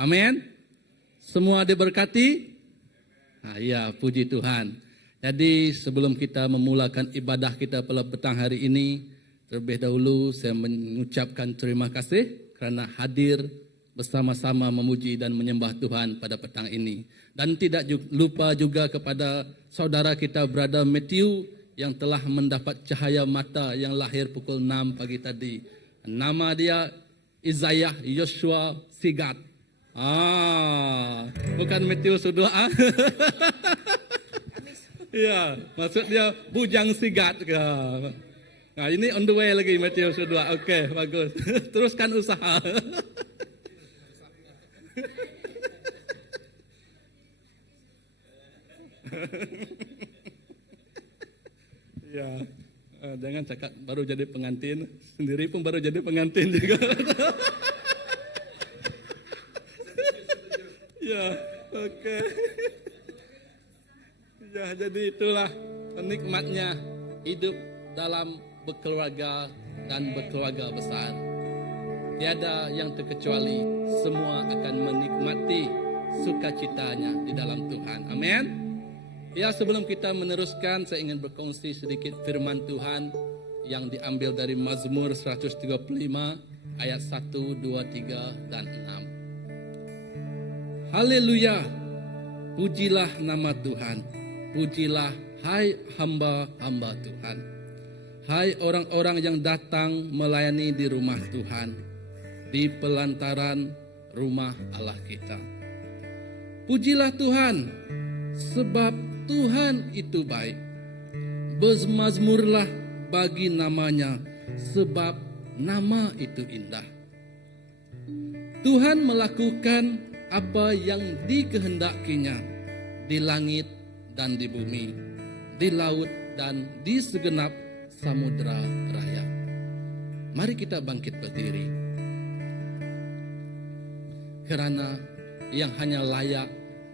Amin. Semua diberkati? Nah, ya, puji Tuhan. Jadi sebelum kita memulakan ibadah kita pada petang hari ini, terlebih dahulu saya mengucapkan terima kasih kerana hadir bersama-sama memuji dan menyembah Tuhan pada petang ini. Dan tidak lupa juga kepada saudara kita Brother Matthew yang telah mendapat cahaya mata yang lahir pukul 6 pagi tadi. Nama dia Isaiah Joshua Sigat. Bukan Matthew Sudua. Ya, maksud dia bujang sigat. Nah, ini on the way lagi Matthew Sudua. Oke, bagus. Teruskan usaha. Ya, jangan cakap baru jadi pengantin, sendiri pun baru jadi pengantin juga. Ya, oke. Ya, jadi itulah nikmatnya hidup dalam berkeluarga dan berkeluarga besar. Tiada yang terkecuali, semua akan menikmati sukacitanya di dalam Tuhan. Amin. Ya, sebelum kita meneruskan, saya ingin berkongsi sedikit firman Tuhan yang diambil dari Mazmur 135 ayat 1, 2, 3, dan 6. Haleluya, pujilah nama Tuhan. Pujilah hai hamba-hamba Tuhan. Hai orang-orang yang datang melayani di rumah Tuhan, di pelantaran rumah Allah kita. Pujilah Tuhan, sebab Tuhan itu baik. Bermazmurlah bagi namanya, sebab nama itu indah. Tuhan melakukan apa yang dikehendakinya di langit dan di bumi, di laut dan di segenap samudra raya. Mari kita bangkit berdiri. Kerana yang hanya layak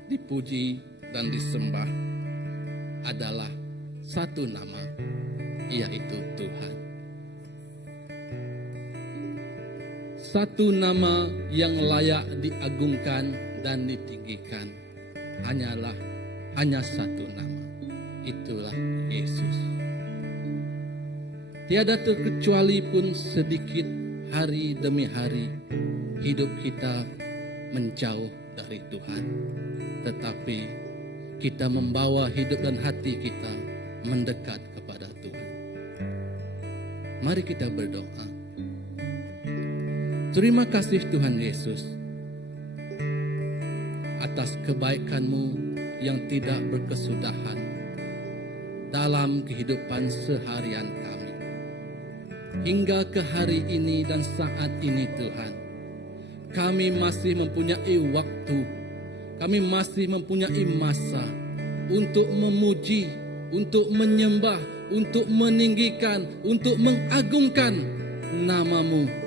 dipuji dan disembah adalah satu nama, yaitu Tuhan. Satu nama yang layak diagungkan dan ditinggikan hanya satu nama, itulah Yesus. Tiada terkecuali pun sedikit hari demi hari hidup kita menjauh dari Tuhan, tetapi kita membawa hidup dan hati kita mendekat kepada Tuhan. Mari kita berdoa. Terima kasih Tuhan Yesus atas kebaikan-Mu yang tidak berkesudahan dalam kehidupan seharian kami. Hingga ke hari ini dan saat ini Tuhan, kami masih mempunyai waktu, kami masih mempunyai masa untuk memuji, untuk menyembah, untuk meninggikan, untuk mengagungkan nama-Mu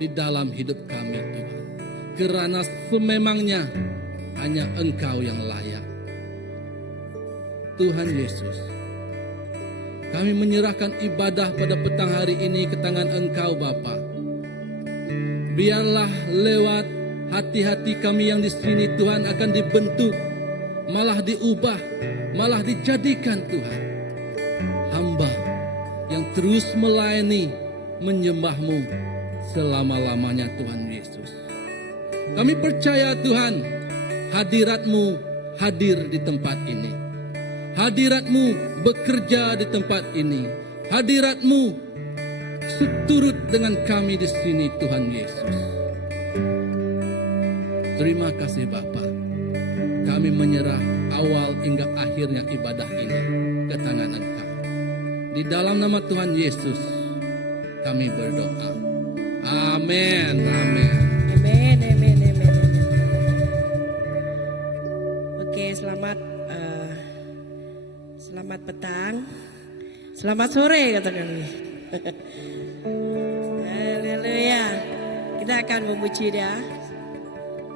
di dalam hidup kami Tuhan. Kerana sememangnya hanya Engkau yang layak. Tuhan Yesus, kami menyerahkan ibadah pada petang hari ini ke tangan Engkau Bapa. Biarlah lewat hati-hati kami yang di sini Tuhan akan dibentuk, malah diubah, malah dijadikan Tuhan hamba yang terus melayani, menyembah-Mu selama-lamanya Tuhan Yesus. Kami percaya Tuhan, hadirat-Mu hadir di tempat ini. Hadirat-Mu bekerja di tempat ini. Hadirat-Mu seturut dengan kami di sini Tuhan Yesus. Terima kasih Bapa. Kami menyerah awal hingga akhirnya ibadah ini ke tangan Engkau. Di dalam nama Tuhan Yesus kami berdoa. Amin. Amin. Amin. Amin. Amin. Oke, selamat petang, selamat sore katakan. Haleluya. Kita akan memuji Dia,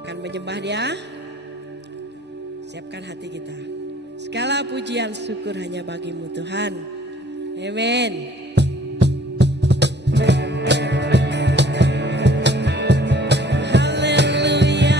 akan menyembah Dia. Siapkan hati kita. Segala pujian syukur hanya bagi-Mu Tuhan. Amin. Haleluya.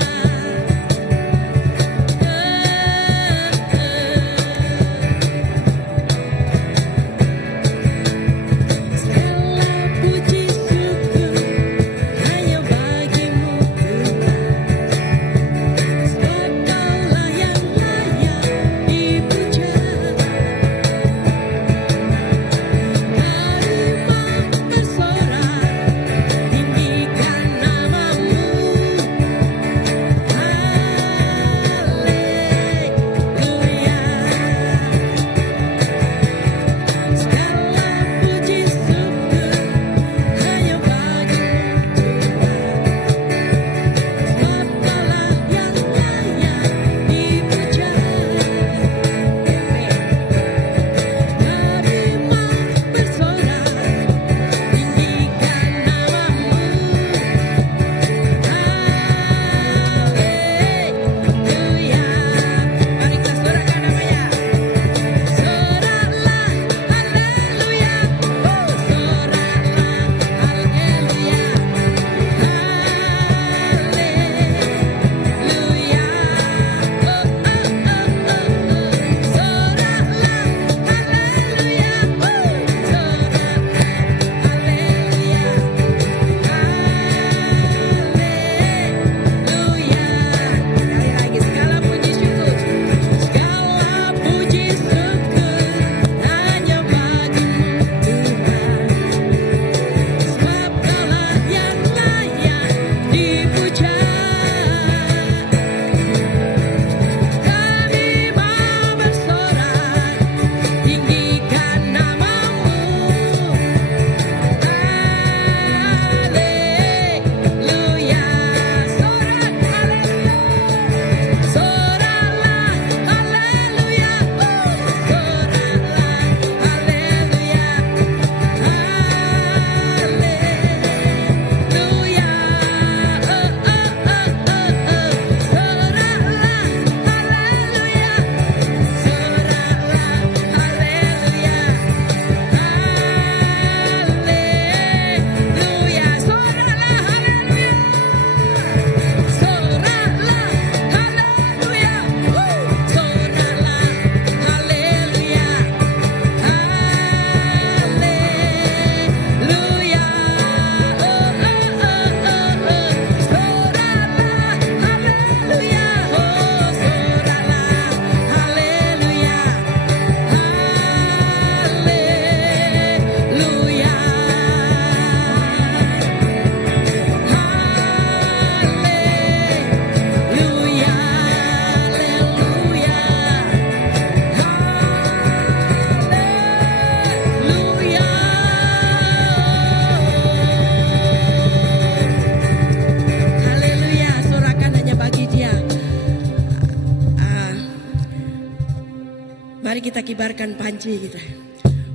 kita kibarkan panji kita.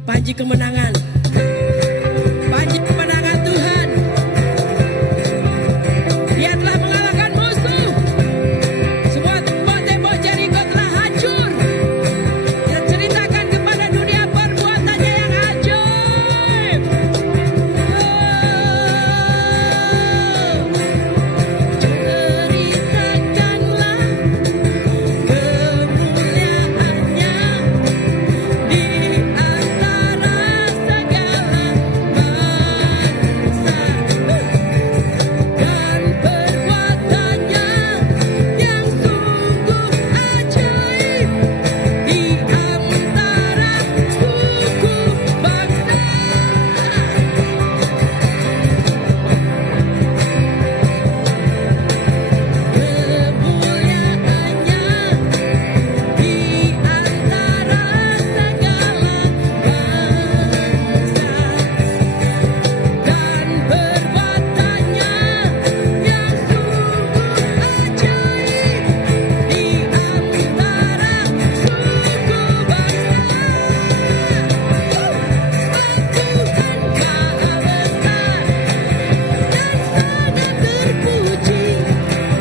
Panji kemenangan. Panji kemenangan Tuhan. Dia telah mengalahkan musuh. Semua tembok-tembok Jeriko telah hancur. Dan ceritakan kepada dunia perbuatannya yang ajaib. Ceritakanlah kemuliaannya di antara segala bangsa. Dan perbuatannya yang sungguh ajaib di antara suku bangsa. Kemuliaannya di antara segala bangsa. Dan perbuatannya yang sungguh ajaib di antara suku bangsa. Tuhan Maha Besar dan sangat terpuji.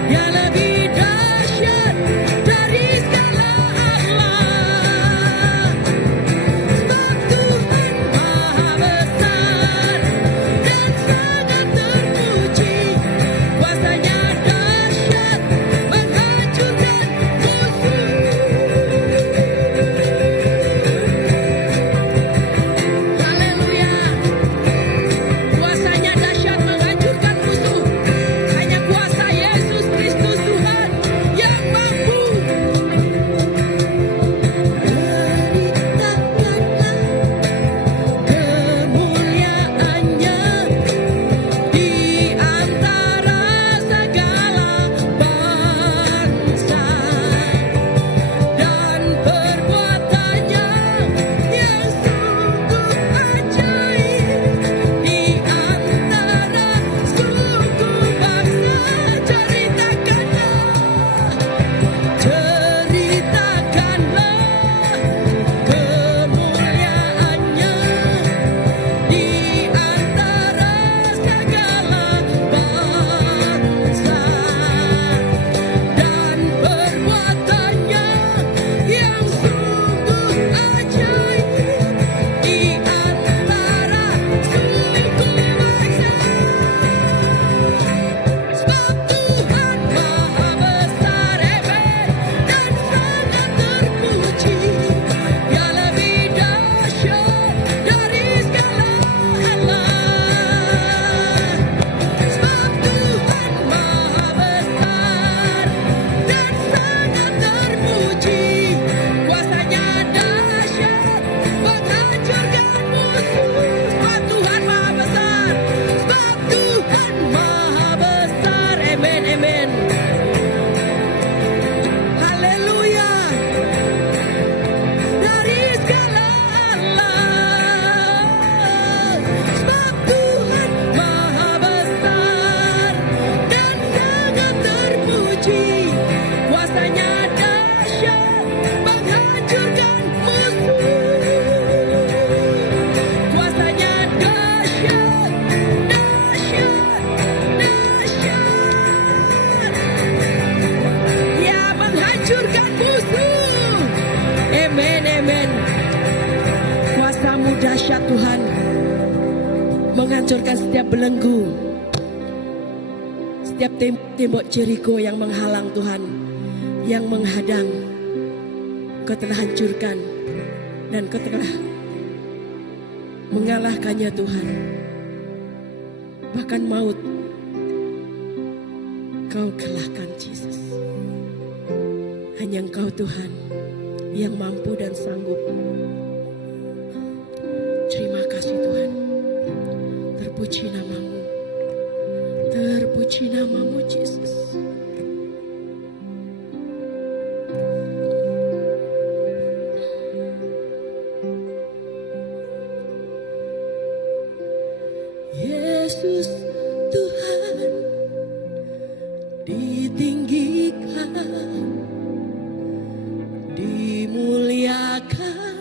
Dia lebih dahsyat dari segala Allah. Sebab Tuhan Maha Besar dan sangat terpuji. Kuasanya dahsyat menghancurkan musuh. Haleluya. Kuasanya dahsyat menghancurkan musuh. Hanya kuasa Yesus Kristus Tuhan yang mampu. Ceritakanlah kemuliaannya di antara segala bangsa. Dan perbuatannya yang sungguh ajaib di antara suku bangsa. Ceritakanlah kemuliaannya di antara segala bangsa. Dan perbuatannya yang sungguh ajaib di antara suku bangsa. Sebab Tuhan Maha Besar, dan sangat terpuji. Dia lebih dahsyat dari segala Allah. Sebab Tuhan Maha Besar dan sangat terpuji. Kuasanya dahsyat menghancurkan musuh. Sebab Tuhan Maha Besar. Sebab Tuhan Maha Besar. Amin, amin. Haleluya. Dari segala Allah. Sebab Tuhan Maha Besar dan sangat terpuji. Kuasanya dahsyat menghancurkan musuh. Kuasanya dahsyat, dahsyat, dahsyat. Dia menghancurkan musuh. Amin, amin. Kuasamu dahsyat Tuhan. Menghancurkan setiap belenggu. Setiap tembok Jeriko yang menghalang Tuhan. Yang menghadang. Kau telah hancurkan. Dan kau telah mengalahkannya Tuhan. Bahkan maut. Kau kalahkan Yesus. Hanya Engkau Tuhan yang mampu dan sanggup. Terima kasih Tuhan. Terpuji namamu. Terpuji namamu Yesus. Yesus Tuhan ditinggikan, dimuliakan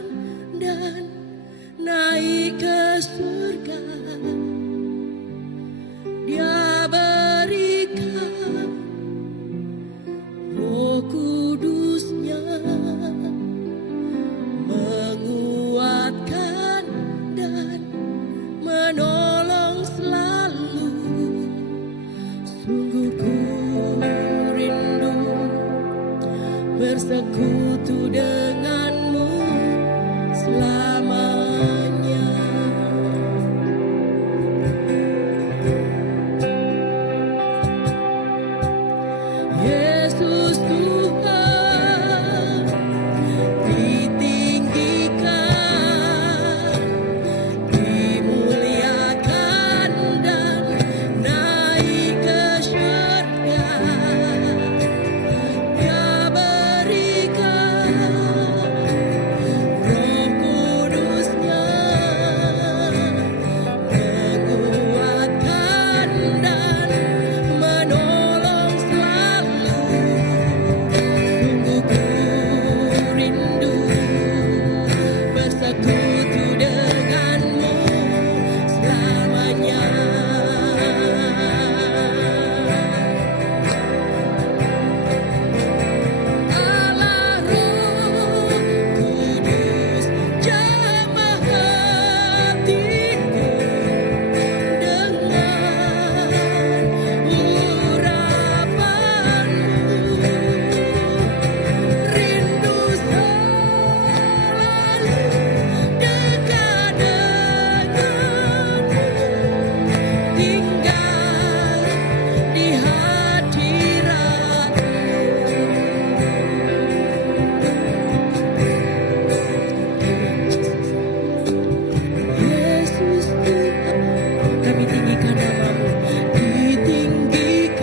Kami tinggikan namamu, ditinggikan,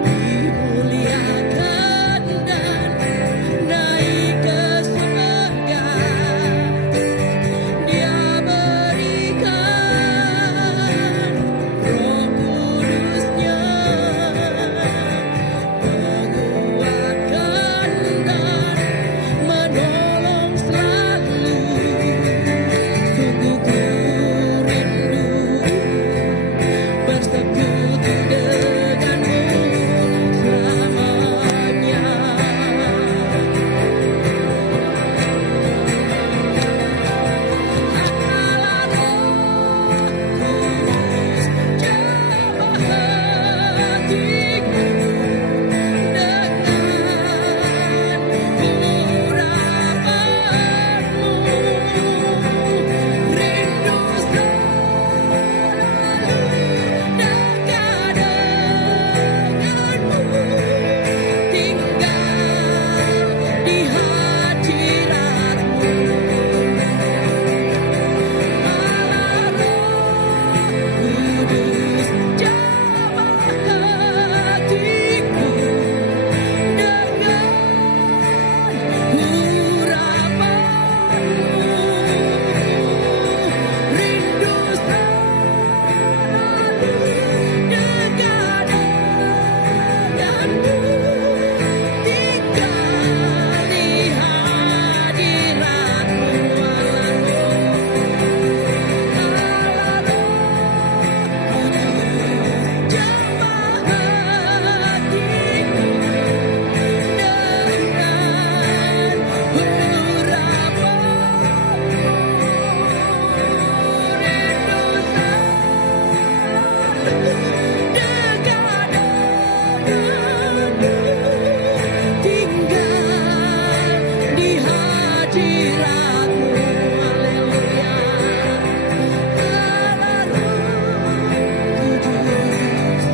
dimuliakan dan naik ke surga. Dia berikan Roh Kudus-Nya, menguatkan dan menolong selalu. Sungguh ku rindu bersekutu denganmu selamanya. Hakalah Roh Kudus jamah hatiku dengan urapanmu. Rindu selalu dekat denganmu, tinggal di hadiratmu. Malah Roh Kudus jamah hatiku dengan urapanmu. Rindu selalu dekat denganmu, tinggal di hadiratmu. Alah Roh Kudus jamah hatiku dengan urapanmu. Rindu selalu dekat denganmu, tinggal di hadiratmu. Haleluya. Alah Roh Kudus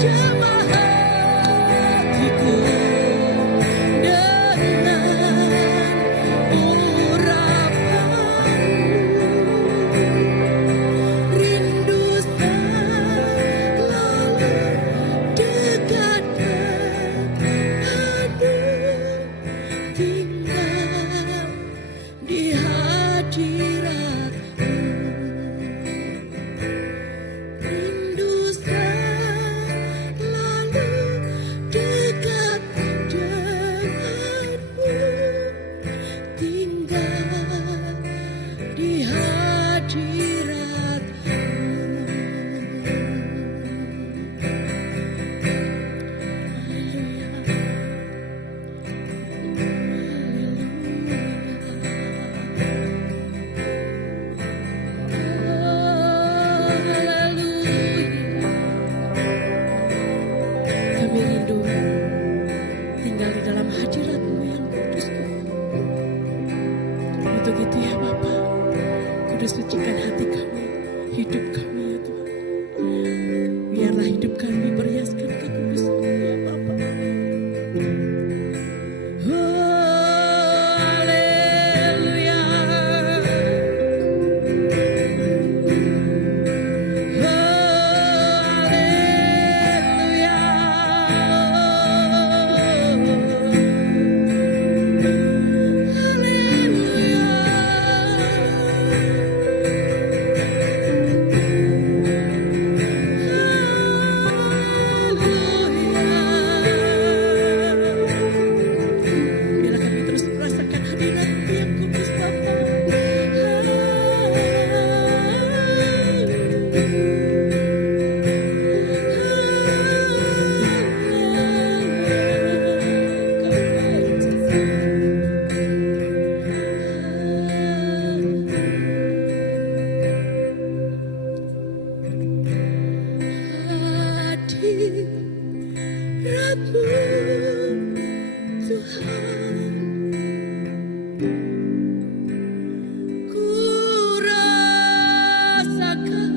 jamah hatiku dengan urapanmu. Rindu selalu dekat denganmu, tinggal di hadiratmu. Rindu selalu dekat denganmu, tinggal di hadiratmu. Kami rindu tinggal di dalam hadirat-Mu yang kudus. Untuk itu ya Bapa, Kudus sucikan hati kami, hidup kami ya Tuhan. Biarlah hidup kami perhiaskan kekudusan-Mu ya Bapa. Haleluya. Biarlah kami terus merasakan hadirat-Mu yang kudus Bapa. Hadirat-Mu Tuhan, ku rasakan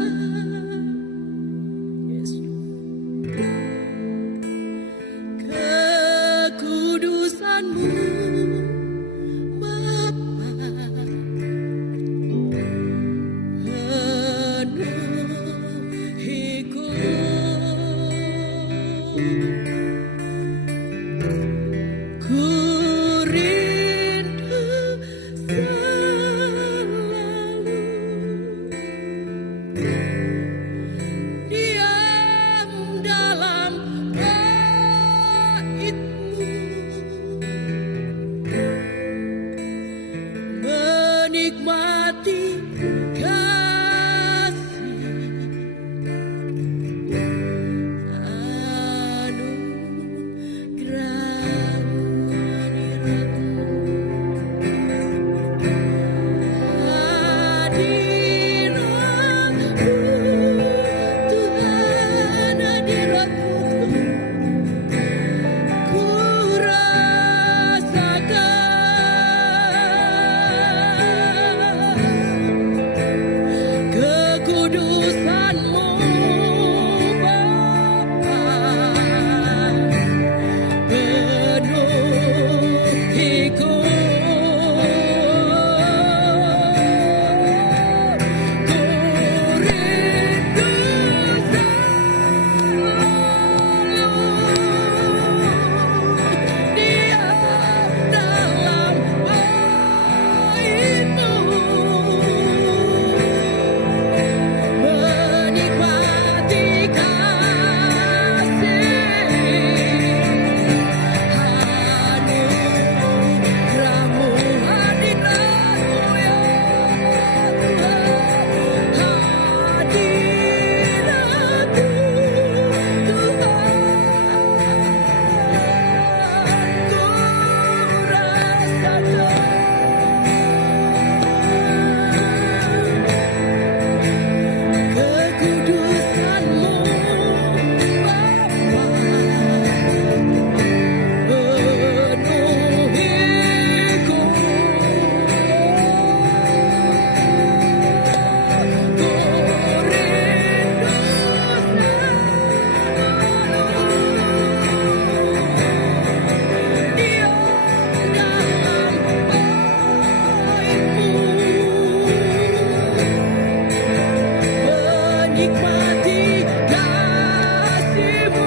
menikmati kasih-Mu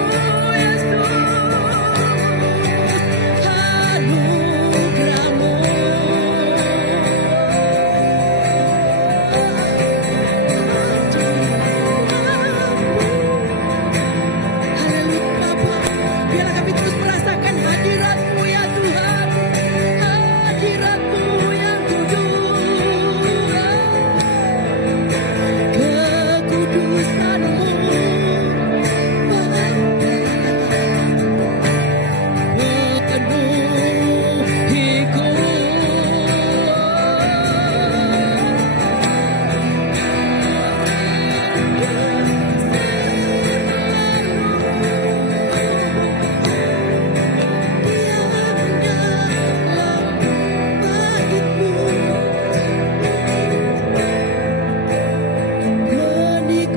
Yesus, anugerah-Mu. Haleluya Bapa, biarlah kami terus merasakan hadirat-Mu ya Tuhan, hadirat-Mu yang kudus, kekudusan-Mu memenuhiku.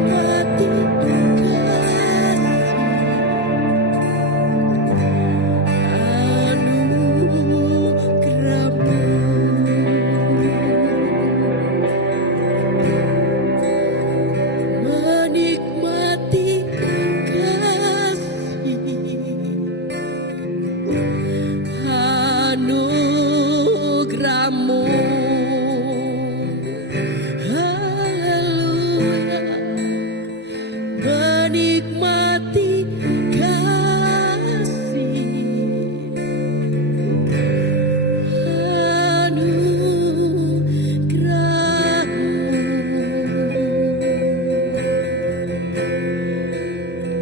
Menikmati anugerah-Mu, menikmati anugerah-Mu. Haleluya, menikmati kasih anugerah-Mu.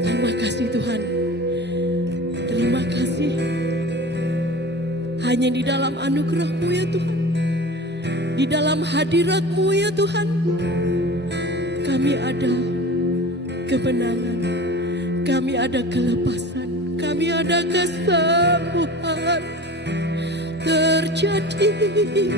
Terima kasih Tuhan, terima kasih. Hanya di dalam anugerah-Mu ya Tuhan, di dalam hadirat-Mu ya Tuhan, kami ada kemenangan, kami ada kelepasan, kami ada kesembuhan terjadi.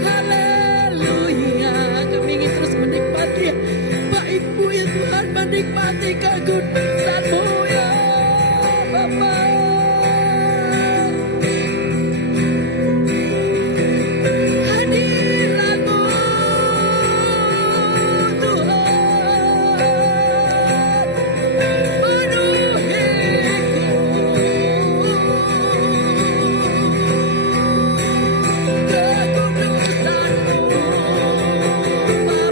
Haleluya, kami ingin terus menikmati baik-Mu ya Tuhan, menikmati kekudusan-Mu ya Bapa. Hadirat-Mu Tuhan memenuhiku, kekudusan-Mu Bapa.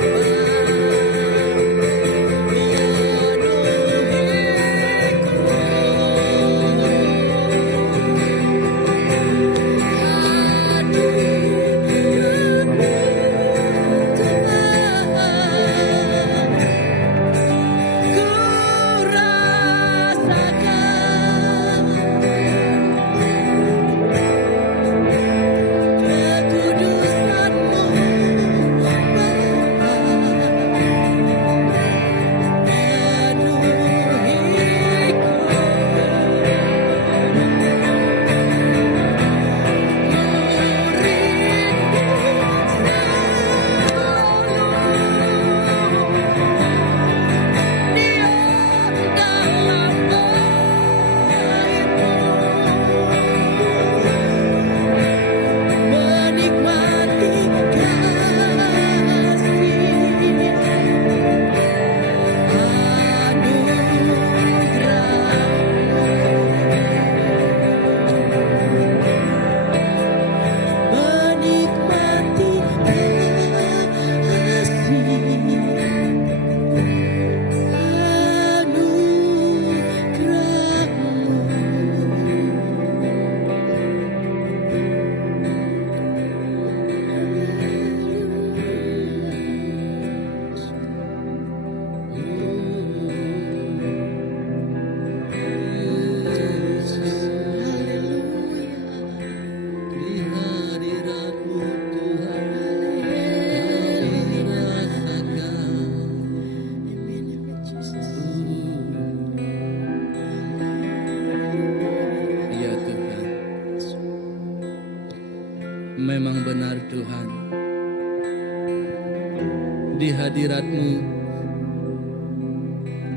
Di hadirat-Mu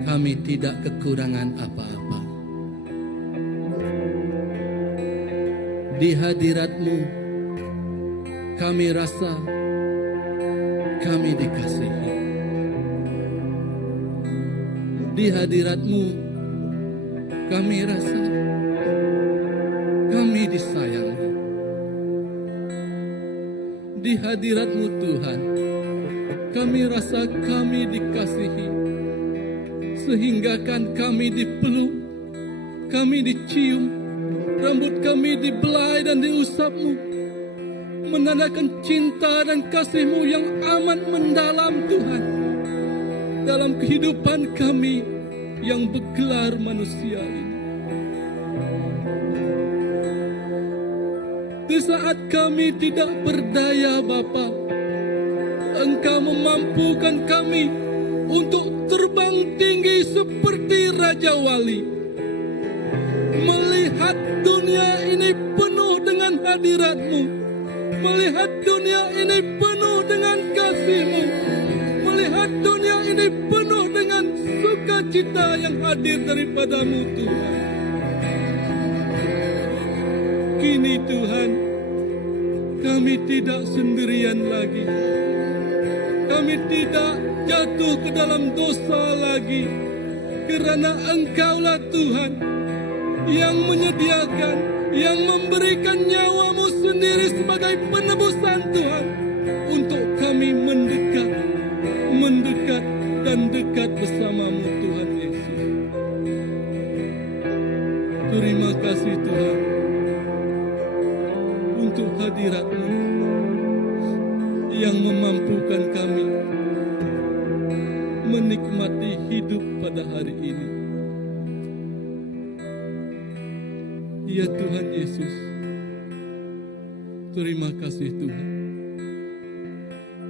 kami tidak kekurangan apa-apa. Di hadirat-Mu kami rasa kami dikasihi. Di hadirat-Mu kami rasa kami disayangi. Di hadirat-Mu Tuhan, kami rasa kami dikasihi, sehingga kan kami dipeluk, kami dicium, rambut kami dibelai dan diusap-Mu, menandakan cinta dan kasih-Mu yang amat mendalam Tuhan, dalam kehidupan kami yang bergelar manusia ini. Di saat kami tidak berdaya Bapa, Engkau memampukan kami untuk terbang tinggi seperti Raja Wali, melihat dunia ini penuh dengan hadirat-Mu, melihat dunia ini penuh dengan kasih-Mu, melihat dunia ini penuh dengan sukacita yang hadir daripada-Mu Tuhan. Kini Tuhan, kami tidak sendirian lagi. Kami tidak jatuh ke dalam dosa lagi, kerana Engkaulah Tuhan yang menyediakan, yang memberikan nyawa-Mu sendiri sebagai penebusan Tuhan, untuk kami mendekat dan dekat bersama-Mu Tuhan Yesus. Terima kasih Tuhan untuk hadirat-Mu yang memampukan kami menikmati hidup pada hari ini. Ya Tuhan Yesus, terima kasih Tuhan.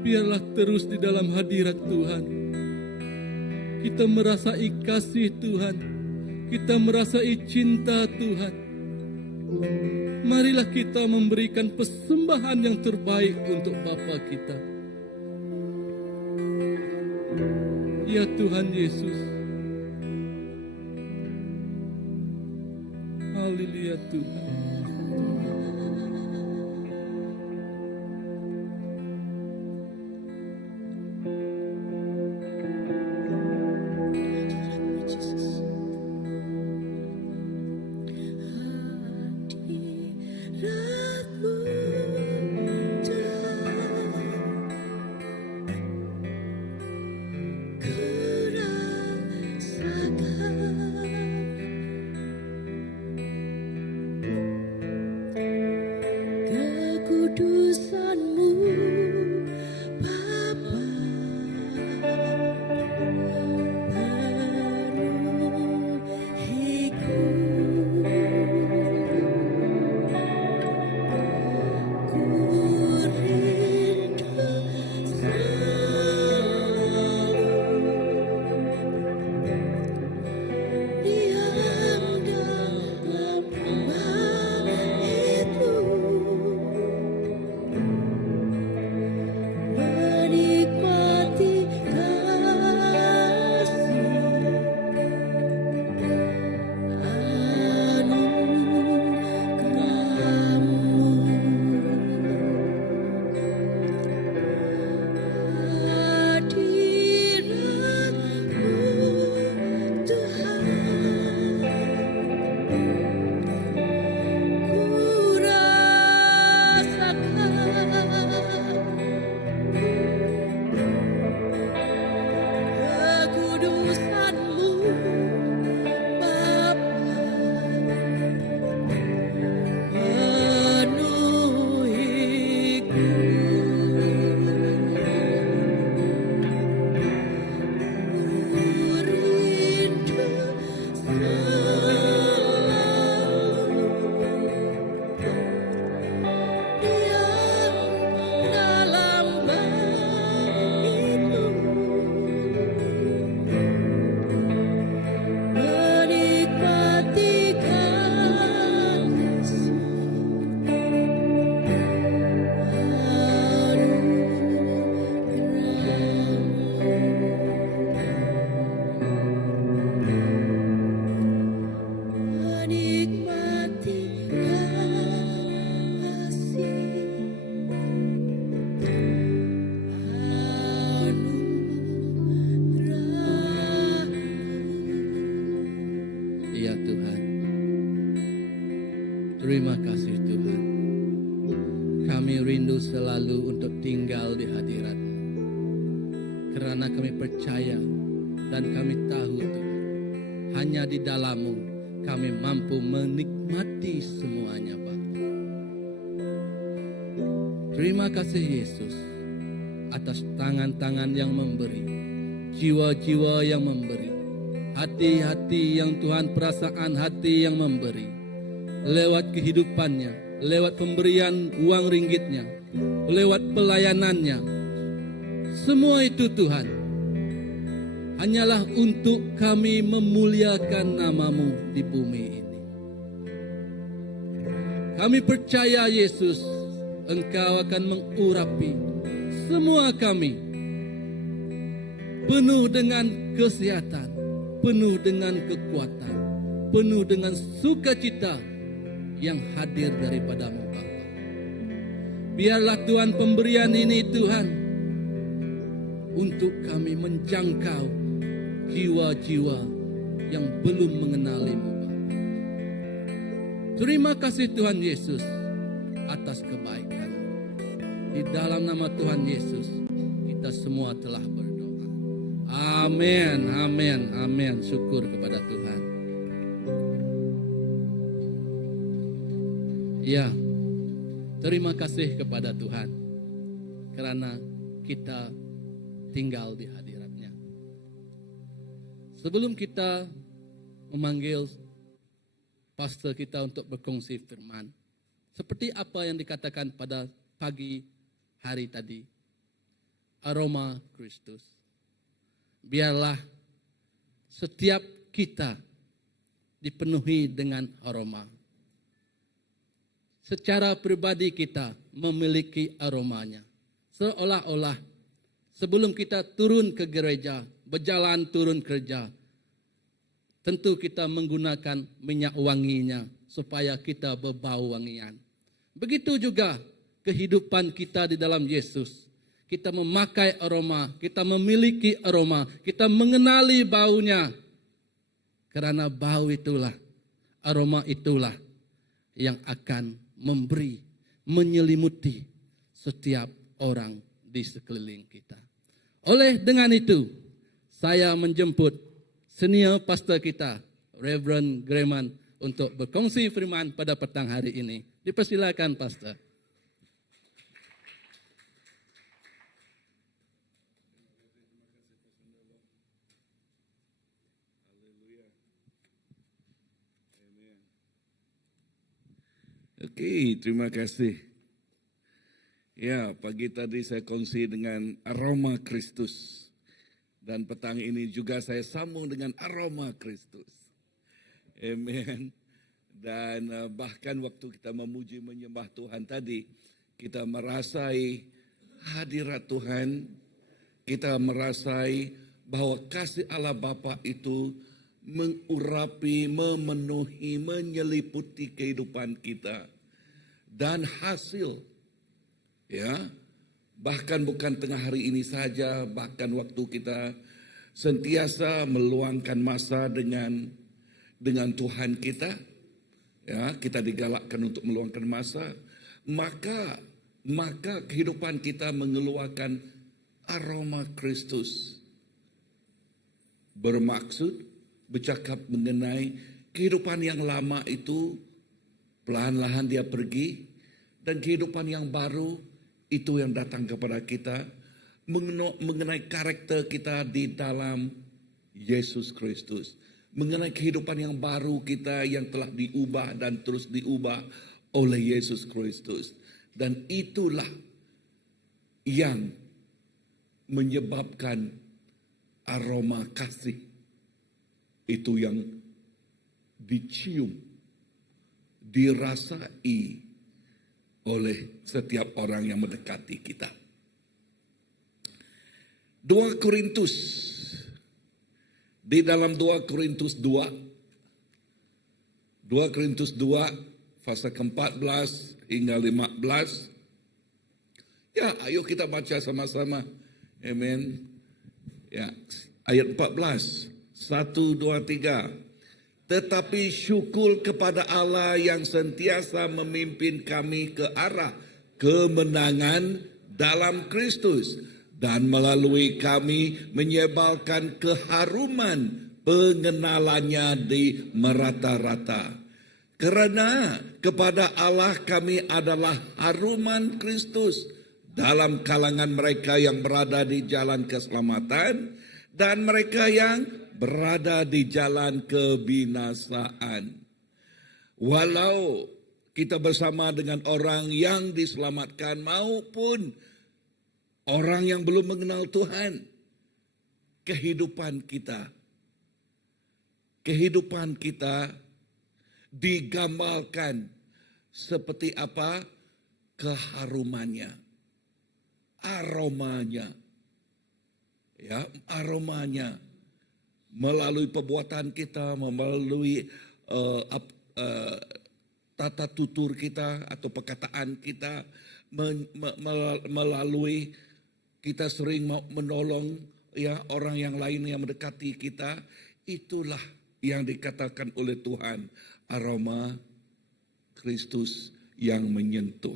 Biarlah terus di dalam hadirat Tuhan kita merasai kasih Tuhan, kita merasai cinta Tuhan. Marilah kita memberikan persembahan yang terbaik untuk Bapa kita. Ya Tuhan Yesus. Haleluya Tuhan. Terima kasih Tuhan. Kami rindu selalu untuk tinggal di hadirat-Mu. Karena kami percaya dan kami tahu Tuhan, hanya di dalam-Mu kami mampu menikmati semuanya Bapa. Terima kasih Yesus atas tangan-tangan yang memberi, jiwa-jiwa yang memberi, hati-hati yang Tuhan, perasaan hati yang memberi, lewat kehidupannya, lewat pemberian uang ringgitnya, lewat pelayanannya. Semua itu Tuhan, hanyalah untuk kami memuliakan nama-Mu di bumi ini. Kami percaya Yesus, Engkau akan mengurapi semua kami, penuh dengan kesehatan, penuh dengan kekuatan, penuh dengan sukacita yang hadir daripada-Mu Bapa. Biarlah Tuhan pemberian ini Tuhan, untuk kami menjangkau jiwa-jiwa yang belum mengenali-Mu Bapa. Terima kasih Tuhan Yesus atas kebaikan. Di dalam nama Tuhan Yesus kita semua telah berdoa. Amin, amin, amin. Syukur kepada Tuhan. Ya, terima kasih kepada Tuhan karena kita tinggal di hadirat-Nya. Sebelum kita memanggil pastor kita untuk berkongsi firman, seperti apa yang dikatakan pada pagi hari tadi, aroma Kristus. Biarlah setiap kita dipenuhi dengan aroma. Secara pribadi kita memiliki aromanya. Seolah-olah sebelum kita turun ke gereja, berjalan turun kerja, tentu kita menggunakan minyak wanginya supaya kita berbau wangian. Begitu juga kehidupan kita di dalam Yesus. Kita memakai aroma, kita memiliki aroma, kita mengenali baunya. Karena bau itulah, aroma itulah yang akan memberi, menyelimuti setiap orang di sekeliling kita. Oleh dengan itu, saya menjemput senior pastor kita, Reverend Greman, untuk berkongsi firman pada petang hari ini. Dipersilakan pastor. Oke, terima kasih. Ya, pagi tadi saya kongsi dengan aroma Kristus. Dan petang ini juga saya sambung dengan aroma Kristus. Amen. Dan bahkan waktu kita memuji menyembah Tuhan tadi, kita merasai hadirat Tuhan. Kita merasai bahwa kasih Allah Bapa itu mengurapi, memenuhi, menyeliputi kehidupan kita. Dan hasil, ya, bahkan bukan tengah hari ini saja, bahkan waktu kita sentiasa meluangkan masa dengan Tuhan kita, ya, kita digalakkan untuk meluangkan masa, maka kehidupan kita mengeluarkan aroma Kristus. Bermaksud bercakap mengenai kehidupan yang lama itu perlahan-lahan dia pergi, dan kehidupan yang baru itu yang datang kepada kita mengenai karakter kita di dalam Yesus Kristus, mengenai kehidupan yang baru kita yang telah diubah dan terus diubah oleh Yesus Kristus. Dan itulah yang menyebabkan aroma kasih itu yang dicium, dirasai oleh setiap orang yang mendekati kita. 2 Korintus, di dalam 2 Korintus 2 pasal ke-14 hingga 15. Ya, ayo kita baca sama-sama. Amen. Ya, ayat 14. 1, 2, 3. tetapi syukur kepada Allah yang sentiasa memimpin kami ke arah kemenangan dalam Kristus dan melalui kami menyebarkan keharuman pengenalannya di merata-rata. Karena kepada Allah kami adalah haruman Kristus dalam kalangan mereka yang berada di jalan keselamatan dan mereka yang berada di jalan kebinasaan. Walau kita bersama dengan orang yang diselamatkan maupun orang yang belum mengenal Tuhan, kehidupan kita digambarkan seperti apa? Keharumannya, aromanya. Ya, aromanya melalui perbuatan kita, melalui tata tutur kita atau perkataan kita, melalui kita sering menolong ya orang yang lain yang mendekati kita, itulah yang dikatakan oleh Tuhan aroma Kristus yang menyentuh.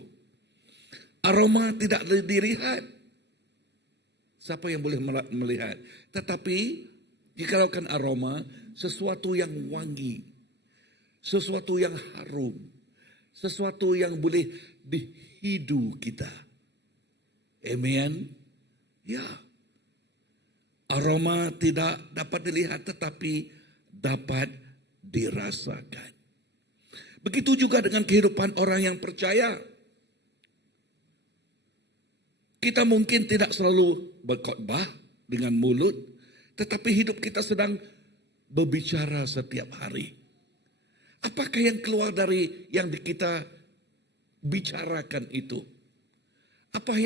Aroma tidak dilihat. Siapa yang boleh melihat? Tetapi dikalaukan aroma, sesuatu yang wangi, sesuatu yang harum, sesuatu yang boleh dihidu kita. Amen. Ya. Aroma tidak dapat dilihat tetapi dapat dirasakan. Begitu juga dengan kehidupan orang yang percaya. Kita mungkin tidak selalu berkhotbah dengan mulut, tetapi hidup kita sedang berbicara setiap hari. Apakah yang keluar dari yang kita bicarakan itu? Apa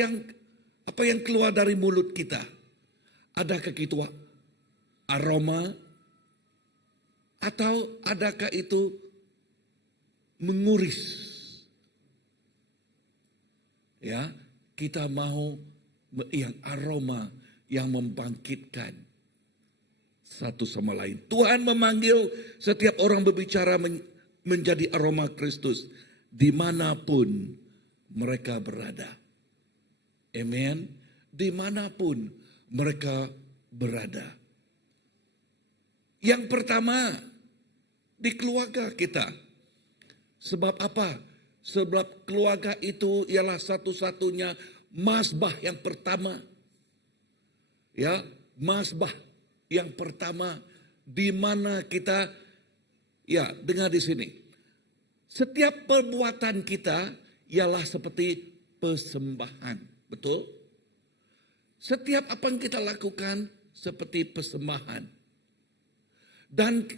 yang keluar dari mulut kita? Adakah itu aroma? Atau adakah itu menguris? Ya, kita mau yang aroma yang membangkitkan satu sama lain. Tuhan memanggil setiap orang berbicara menjadi aroma Kristus dimanapun mereka berada. Amen. Dimanapun mereka berada. Yang pertama, di keluarga kita. Sebab apa? Sebab keluarga itu ialah satu-satunya mazbah yang pertama. Ya, mazbah yang pertama di mana kita, ya, dengar di sini. Setiap perbuatan kita ialah seperti persembahan. Betul? Setiap apa yang kita lakukan seperti persembahan. Dan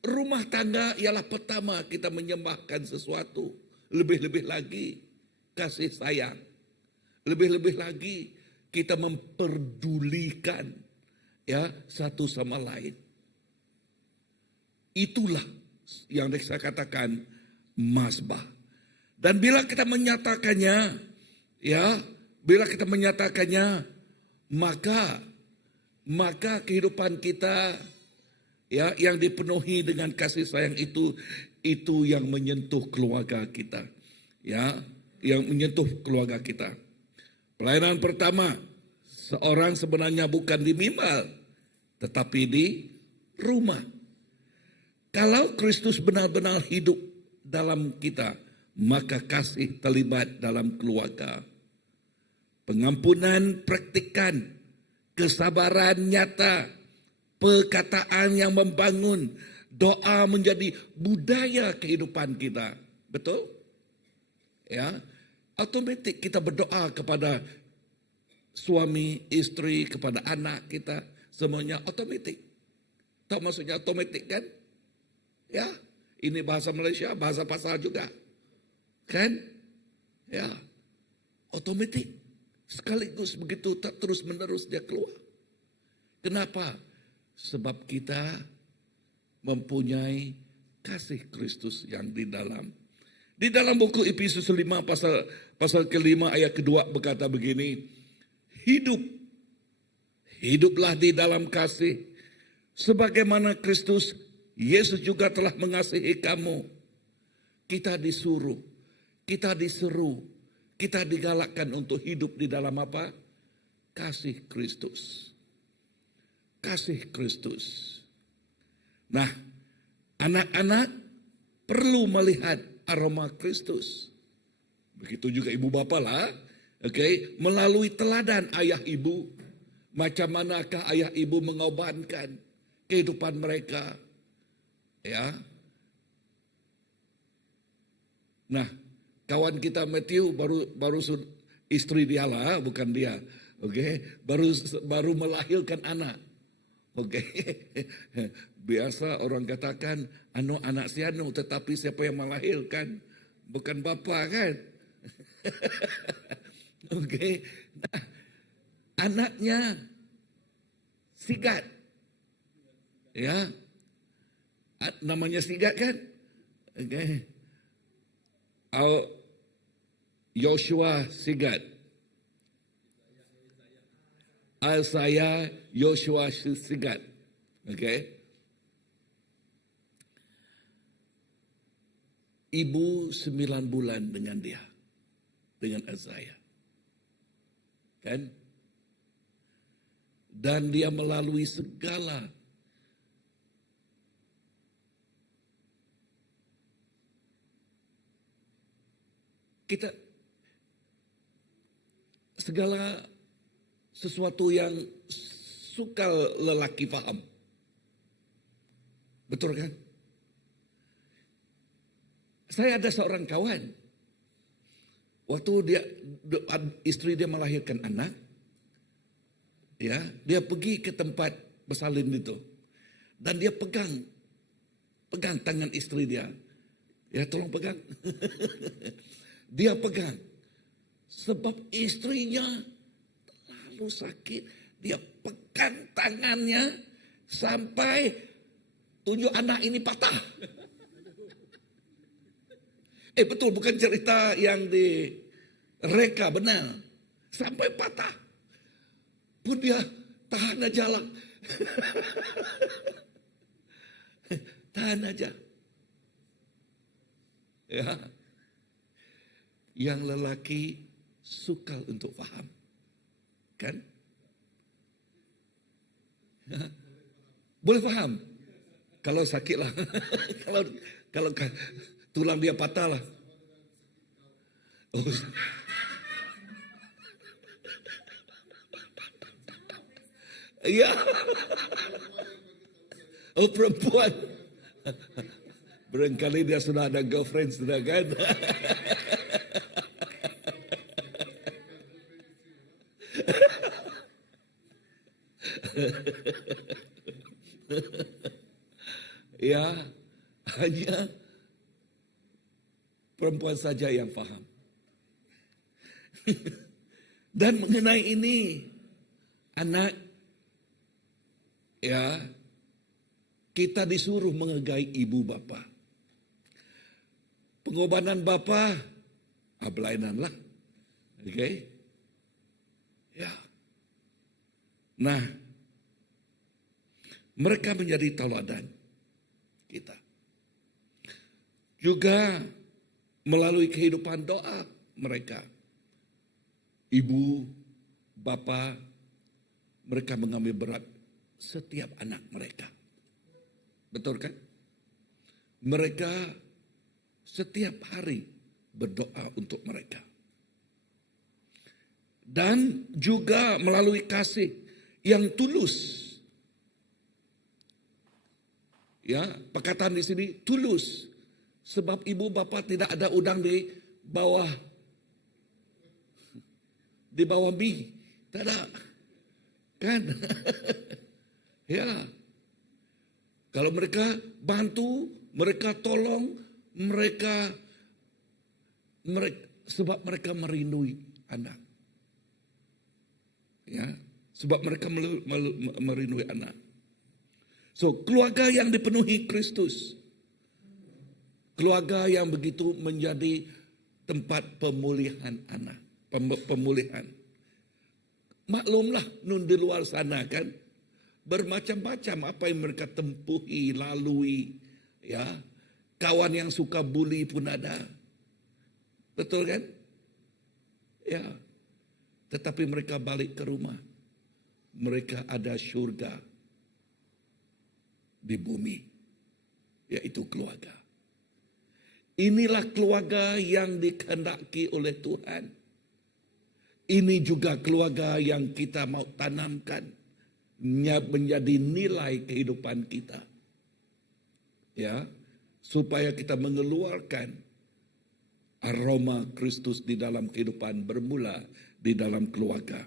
rumah tangga ialah pertama kita menyembahkan sesuatu. Lebih-lebih lagi kasih sayang. Lebih-lebih lagi kita memperdulikan ya satu sama lain. Itulah yang saya katakan mazbah. Dan bila kita menyatakannya, ya, bila kita menyatakannya, maka kehidupan kita ya yang dipenuhi dengan kasih sayang itu yang menyentuh keluarga kita. Ya, yang menyentuh keluarga kita. Pelayanan pertama, seorang sebenarnya bukan di mimbar, tetapi di rumah. Kalau Kristus benar-benar hidup dalam kita, maka kasih terlibat dalam keluarga. Pengampunan praktikan, kesabaran nyata, perkataan yang membangun, doa menjadi budaya kehidupan kita. Betul? Ya, otomatis kita berdoa kepada suami, istri, kepada anak kita, semuanya otomatis. Tahu maksudnya otomatis kan? Ya, ini bahasa Malaysia, bahasa pasar juga. Kan? Ya, otomatis. Sekaligus begitu terus menerus dia keluar. Kenapa? Sebab kita mempunyai kasih Kristus yang di dalam. Di dalam buku Efesus 5 pasal ke-5 ayat kedua berkata begini. Hiduplah di dalam kasih sebagaimana Kristus Yesus juga telah mengasihi kamu. Kita disuruh, kita diseru, kita digalakkan untuk hidup di dalam apa? Kasih Kristus. Kasih Kristus. Nah, anak-anak perlu melihat aroma Kristus. Begitu juga ibu bapak lah. Oke, melalui teladan ayah ibu. Macam manakah ayah ibu mengorbankan kehidupan mereka. Ya. Nah, kawan kita Matthew baru istri dia lah, bukan dia. Oke, baru melahirkan anak. Oke. Biasa orang katakan anak si anu, tetapi siapa yang melahirkan? Bukan bapa kan? Oke. Nah, anaknya Sigat. Ya. Namanya Sigat kan? Oke. Yoshua Sigat. Saya Yoshua Sigat. Oke. Ibu 9 bulan dengan dia. Dengan Azaya. Kan? Dan dia melalui segala segala sesuatu yang suka lelaki paham. Betul kan? Saya ada seorang kawan. Waktu istri dia melahirkan anak, ya, dia pergi ke tempat bersalin itu. Dan dia pegang tangan istri dia. Ya, tolong pegang. Dia pegang. Sebab istrinya terlalu sakit. Dia pegang tangannya sampai tunjuk anak ini patah. Betul, bukan cerita yang direka, benar. Sampai patah. Pun dia tahan aja lah. Tahan aja. Ya. Yang lelaki suka untuk paham. Kan? Boleh paham? Kalau sakit lah. kalau tulang dia patah lah. Oh. Ya. Oh, perempuan. Barangkali dia sudah ada girlfriend sudah kan. Ya, hanya perempuan saja yang paham. Dan mengenai ini, anak, ya, kita disuruh menghargai ibu bapa. Pengorbanan bapa, pelayanan lah. Oke? Ya. Nah, mereka menjadi tauladan kita. Juga melalui kehidupan doa mereka. Ibu, bapa, mereka mengambil berat setiap anak mereka. Betul kan? Mereka setiap hari berdoa untuk mereka. Dan juga melalui kasih yang tulus. Ya, perkataan di sini tulus. Sebab ibu bapa tidak ada udang di bawah mie. Tak ada. Kan? Ya. Kalau mereka bantu, mereka tolong, mereka sebab mereka merindui anak. Ya, sebab mereka merindui anak. So, keluarga yang dipenuhi Kristus. Keluarga yang begitu menjadi tempat pemulihan anak. Pemulihan. Maklumlah nun di luar sana kan. bermacam-macam apa yang mereka tempuhi, lalui. Ya, kawan yang suka bully pun ada. Betul kan? Ya. Tetapi mereka balik ke rumah. Mereka ada syurga di bumi. Yaitu keluarga. Inilah keluarga yang dikehendaki oleh Tuhan. Ini juga keluarga yang kita mau tanamkan. Menjadi nilai kehidupan kita. Ya, supaya kita mengeluarkan aroma Kristus di dalam kehidupan bermula di dalam keluarga.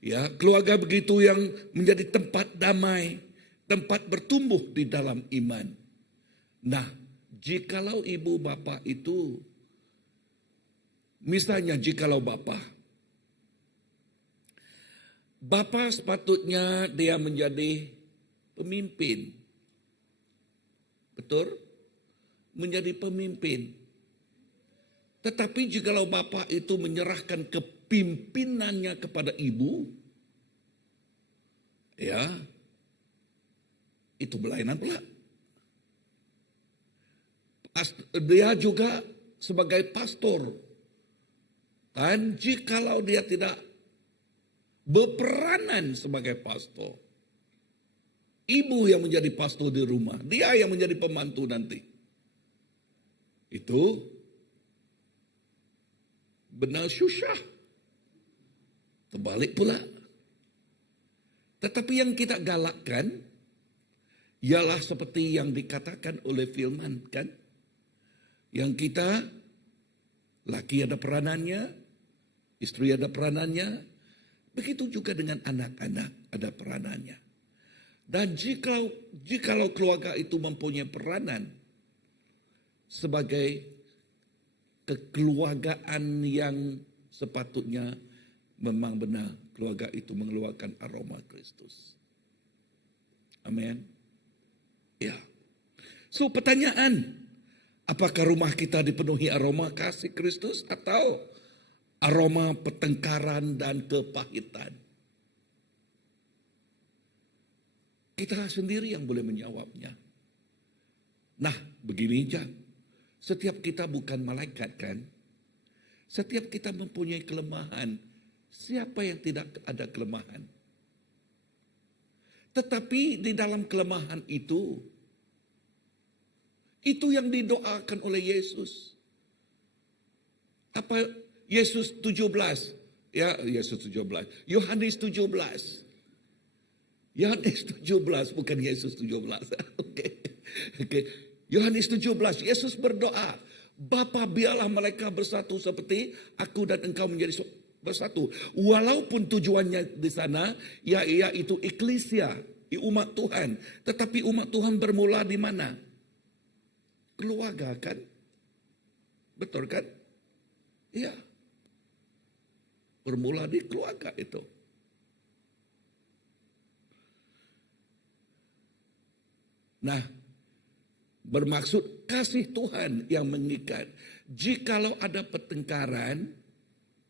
Ya, keluarga begitu yang menjadi tempat damai, tempat bertumbuh di dalam iman. Nah, jikalau ibu bapa itu, misalnya jikalau bapa sepatutnya dia menjadi pemimpin. Betul? Menjadi pemimpin. Tetapi jikalau bapak itu menyerahkan kepimpinannya kepada ibu, ya, itu belainan pula. Dia juga sebagai pastor. Dan jikalau dia tidak berperanan sebagai pastor, ibu yang menjadi pastor di rumah, dia yang menjadi pembantu nanti. Itu benar susah. Terbalik pula. Tetapi yang kita galakkan ialah seperti yang dikatakan oleh firman, kan? Yang kita, laki ada peranannya, istri ada peranannya, begitu juga dengan anak-anak ada peranannya. Dan jikalau keluarga itu mempunyai peranan sebagai kekeluargaan yang sepatutnya, memang benar keluarga itu mengeluarkan aroma Kristus. Amin. Ya. So pertanyaan, apakah rumah kita dipenuhi aroma kasih Kristus atau aroma pertengkaran dan kepahitan? Kita sendiri yang boleh menjawabnya. Nah, begini aja. Setiap kita bukan malaikat, kan? Setiap kita mempunyai kelemahan. Siapa yang tidak ada kelemahan? Tetapi di dalam kelemahan itu yang didoakan oleh Yesus. Apa Yesus 17? Ya, Yesus 17. Yohanes 17. Yohanes 17, bukan Yesus 17. Oke. Yohanes 17, Yesus berdoa, Bapa, biarlah mereka bersatu seperti aku dan engkau menjadi bersatu. Walaupun tujuannya di sana, yaitu eklesia, umat Tuhan. Tetapi umat Tuhan bermula di mana? Keluarga, kan? Betul kan? Iya. Bermula di keluarga itu. Nah, bermaksud kasih Tuhan yang mengikat. Jikalau ada pertengkaran,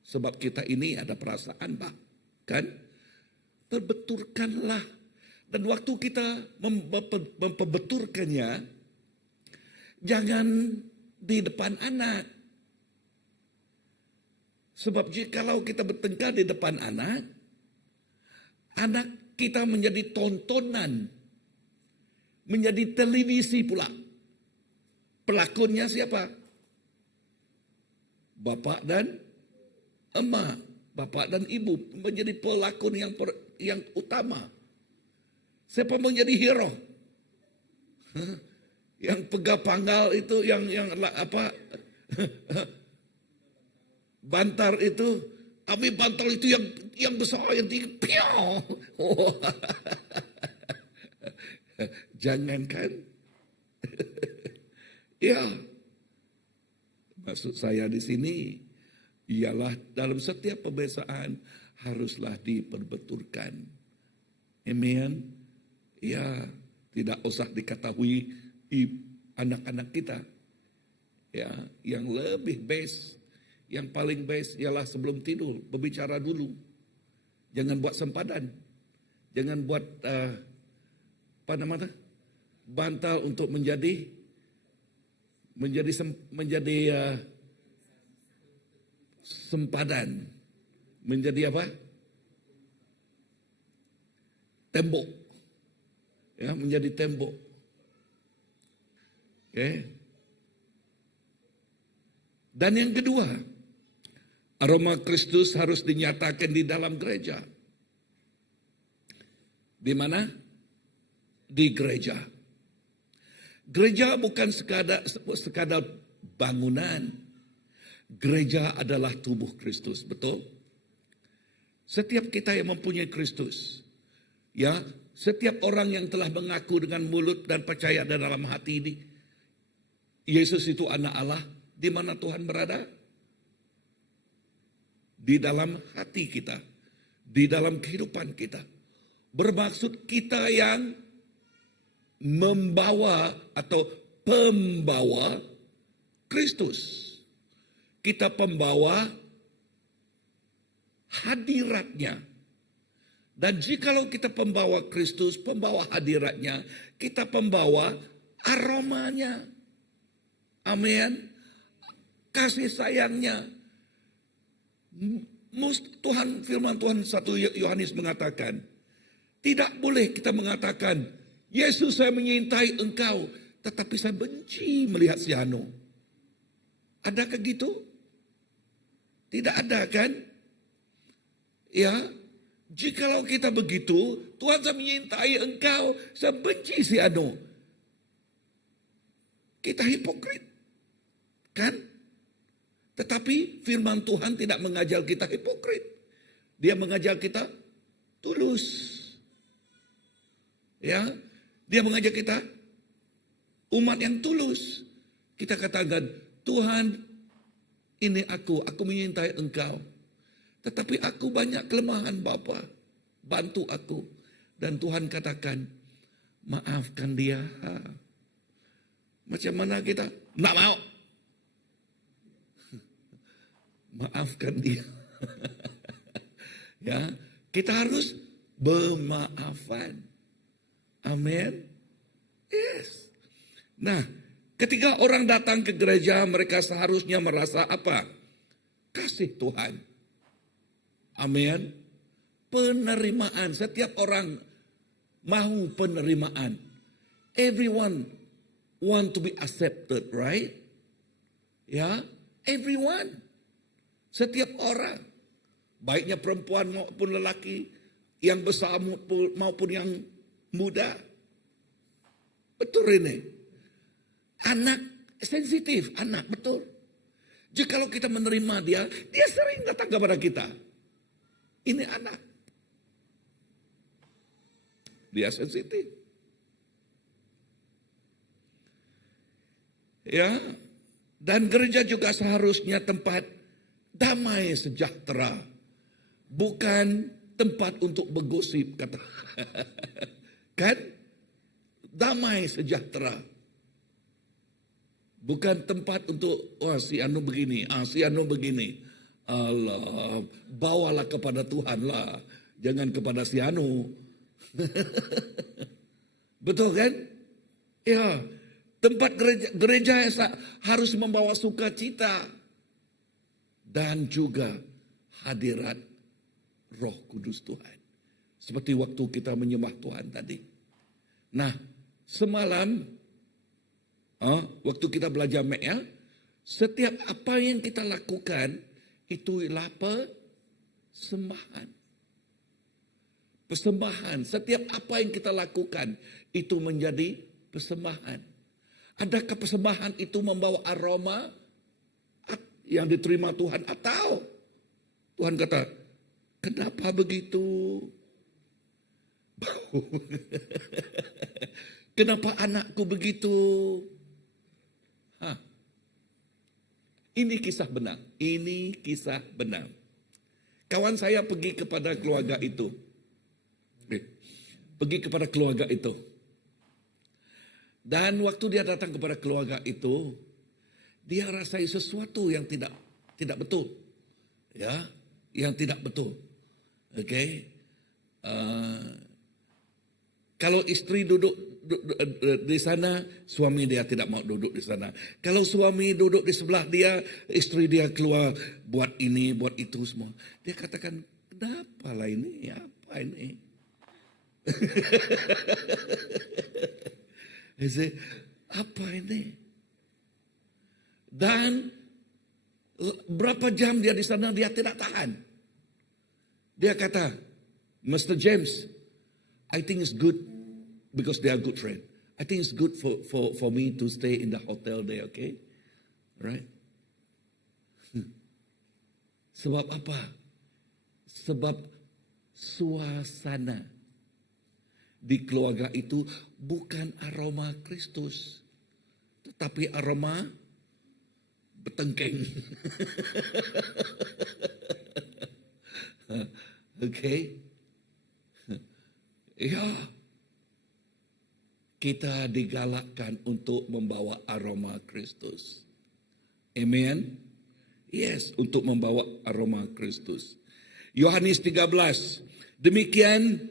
sebab kita ini ada perasaan, kan? Terbetulkanlah. Dan waktu kita memperbeturkannya, jangan di depan anak. Sebab jikalau kita bertengkar di depan anak kita menjadi tontonan. Menjadi televisi pula. Pelakonnya siapa? Bapak dan emak. Bapak dan ibu menjadi pelakon yang utama. Siapa menjadi hero? Yang pegang panggal itu, yang apa? Bantar itu, ambil bantal itu yang besar, yang tinggi. Jangan, kan? Ya. Maksud saya di sini ialah dalam setiap pembesaan haruslah diperbetulkan. Amen. Ya, tidak usah diketahui anak-anak kita. Ya, yang lebih best, yang paling best ialah sebelum tidur berbicara dulu. Jangan buat sempadan. Jangan buat apa namanya? Bantal untuk menjadi sempadan. Menjadi apa? Tembok. Ya, menjadi tembok. Oke. Dan yang kedua, aroma Kristus harus dinyatakan di dalam gereja. Di mana? Di gereja. Gereja bukan sekadar bangunan. Gereja adalah tubuh Kristus, betul? Setiap kita yang mempunyai Kristus, ya, setiap orang yang telah mengaku dengan mulut dan percaya dalam hati ini, Yesus itu anak Allah, di mana Tuhan berada? Di dalam hati kita, di dalam kehidupan kita. Bermaksud kita yang membawa atau pembawa Kristus. Kita pembawa hadiratnya. Dan jikalau kita pembawa Kristus, pembawa hadiratnya, kita pembawa aromanya. Amin. Kasih sayangnya. Firman Tuhan 1 Yohanes mengatakan, tidak boleh kita mengatakan, Yesus, saya menyintai engkau, tetapi saya benci melihat si Anu. Adakah gitu? Tidak ada kan? Ya, jikalau kita begitu, Tuhan, saya menyintai engkau, saya benci si Anu. Kita hipokrit. Kan? Tetapi firman Tuhan tidak mengajar kita hipokrit. Dia mengajar kita tulus. Ya, dia mengajar kita umat yang tulus. Kita katakan, Tuhan, ini aku menyintai engkau. Tetapi aku banyak kelemahan Bapa. Bantu aku. Dan Tuhan katakan, maafkan dia. Macam mana kita? Nggak mau. Maafkan dia. Ya, kita harus bermaafan. Amin. Yes. Nah, ketika orang datang ke gereja, mereka seharusnya merasa apa? Kasih Tuhan. Amin. Penerimaan. Setiap orang mahu penerimaan. Everyone want to be accepted, right? Ya, everyone. Setiap orang. Baiknya perempuan maupun lelaki. Yang besar maupun yang muda. Betul ini. Anak sensitif, anak betul. Jikalau kita menerima dia sering datang kepada kita. Ini anak. Dia sensitif. Ya, dan gereja juga seharusnya tempat damai sejahtera. Bukan tempat untuk bergosip, kata. Kan? Damai sejahtera. Bukan tempat untuk, si Anu begini, si Anu begini. Allah, bawalah kepada Tuhan lah. Jangan kepada si Anu. Betul kan? Ya, tempat gereja harus membawa sukacita. Dan juga hadirat Roh Kudus Tuhan. Seperti waktu kita menyembah Tuhan tadi. Nah, semalam waktu kita belajar ML, setiap apa yang kita lakukan itu ialah persembahan. Persembahan, setiap apa yang kita lakukan itu menjadi persembahan. Adakah persembahan itu membawa aroma yang diterima Tuhan, atau Tuhan kata, kenapa begitu? Kenapa anakku begitu? Ini kisah benar. Ini kisah benar. Kawan saya pergi kepada keluarga itu. Dan waktu dia datang kepada keluarga itu, dia rasai sesuatu yang tidak betul. Ya, yang tidak betul. Oke. Kalau istri duduk di sana, suami dia tidak mau duduk di sana. Kalau suami duduk di sebelah dia, istri dia keluar buat ini, buat itu semua. Dia katakan, kenapa lah ini? Apa ini? Apa ini? Dan berapa jam dia di sana, dia tidak tahan. Dia kata, Mr. James, I think it's good because they are good friend. I think it's good for me to stay in the hotel there, okay? Right? Sebab apa? Sebab suasana di keluarga itu bukan aroma Kristus, tetapi aroma betengkeng. Okay? Ya, kita digalakkan untuk membawa aroma Kristus. Amen. Yes, untuk membawa aroma Kristus. Yohanes 13. Demikian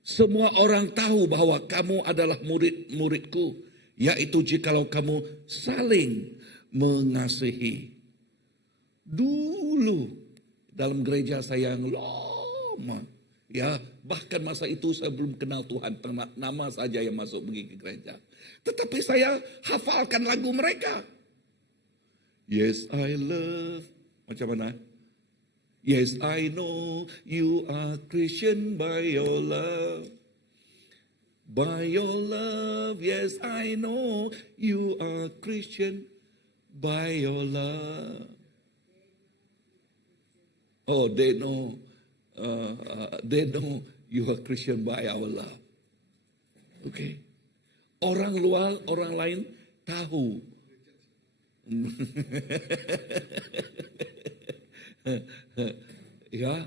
semua orang tahu bahwa kamu adalah murid-muridku, yaitu jikalau kamu saling mengasihi. Dulu dalam gereja saya yang lama, ya, bahkan masa itu saya belum kenal Tuhan, nama saja yang masuk pergi ke gereja. Tetapi saya hafalkan lagu mereka. Yes, I love. Macam mana? Yes, I know you are Christian by your love. By your love, yes, I know you are Christian by your love. Oh, they know you are Christian by our love. Okay. Orang luar, orang lain tahu. Ya,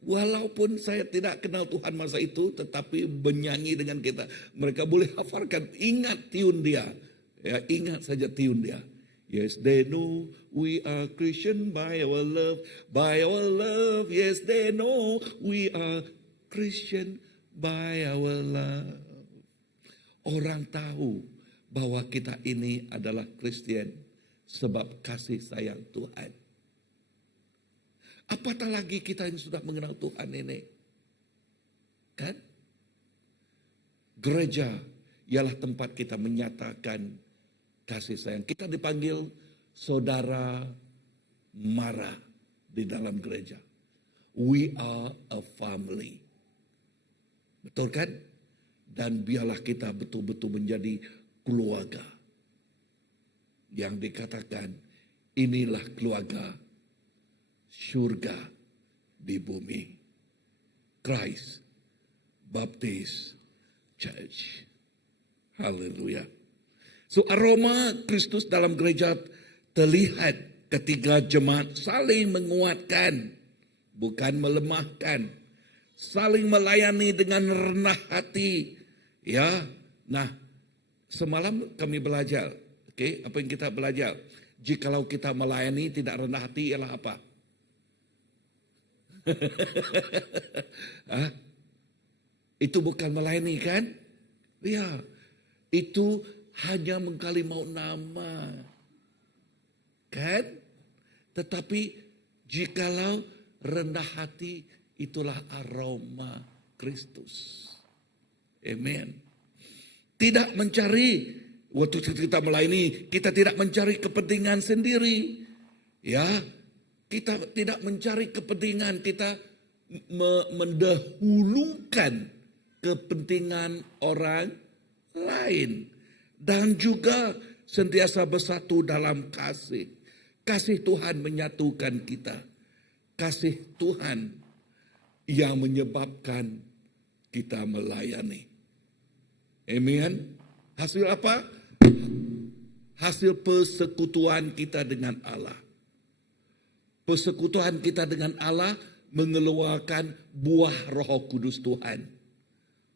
walaupun saya tidak kenal Tuhan masa itu, tetapi menyanyi dengan kita, mereka boleh hafalkan, ingat tiun dia, ya, ingat saja tiun dia. Yes, they know we are Christian by our love, by our love. Yes, they know we are Christian by our love. Orang tahu bahwa kita ini adalah Kristen sebab kasih sayang Tuhan. Apatah lagi kita yang sudah mengenal Tuhan ini. Kan? Gereja ialah tempat kita menyatakan kasih sayang. Kita dipanggil saudara mara di dalam gereja. We are a family. Betul kan? Dan biarlah kita betul-betul menjadi keluarga. Yang dikatakan inilah keluarga surga di bumi. Christ Baptist Church. Haleluya. So aroma Kristus dalam gereja terlihat ketika jemaat saling menguatkan, bukan melemahkan, saling melayani dengan rendah hati. Ya, nah semalam kami belajar, okay, apa yang kita belajar? Jikalau kita melayani tidak rendah hati ialah apa? Itu bukan melayani kan? Ya, itu hanya mengkalimau nama. Kan? Tetapi jikalau rendah hati, itulah aroma Kristus. Amen. Tidak mencari, waktu kita melayani, kita tidak mencari kepentingan sendiri. Ya, kita tidak mencari kepentingan, kita mendahulukan kepentingan orang lain. Dan juga sentiasa bersatu dalam kasih. Kasih Tuhan menyatukan kita. Kasih Tuhan yang menyebabkan kita melayani. Amen. Hasil apa? Hasil persekutuan kita dengan Allah. Persekutuan kita dengan Allah mengeluarkan buah Roh Kudus Tuhan.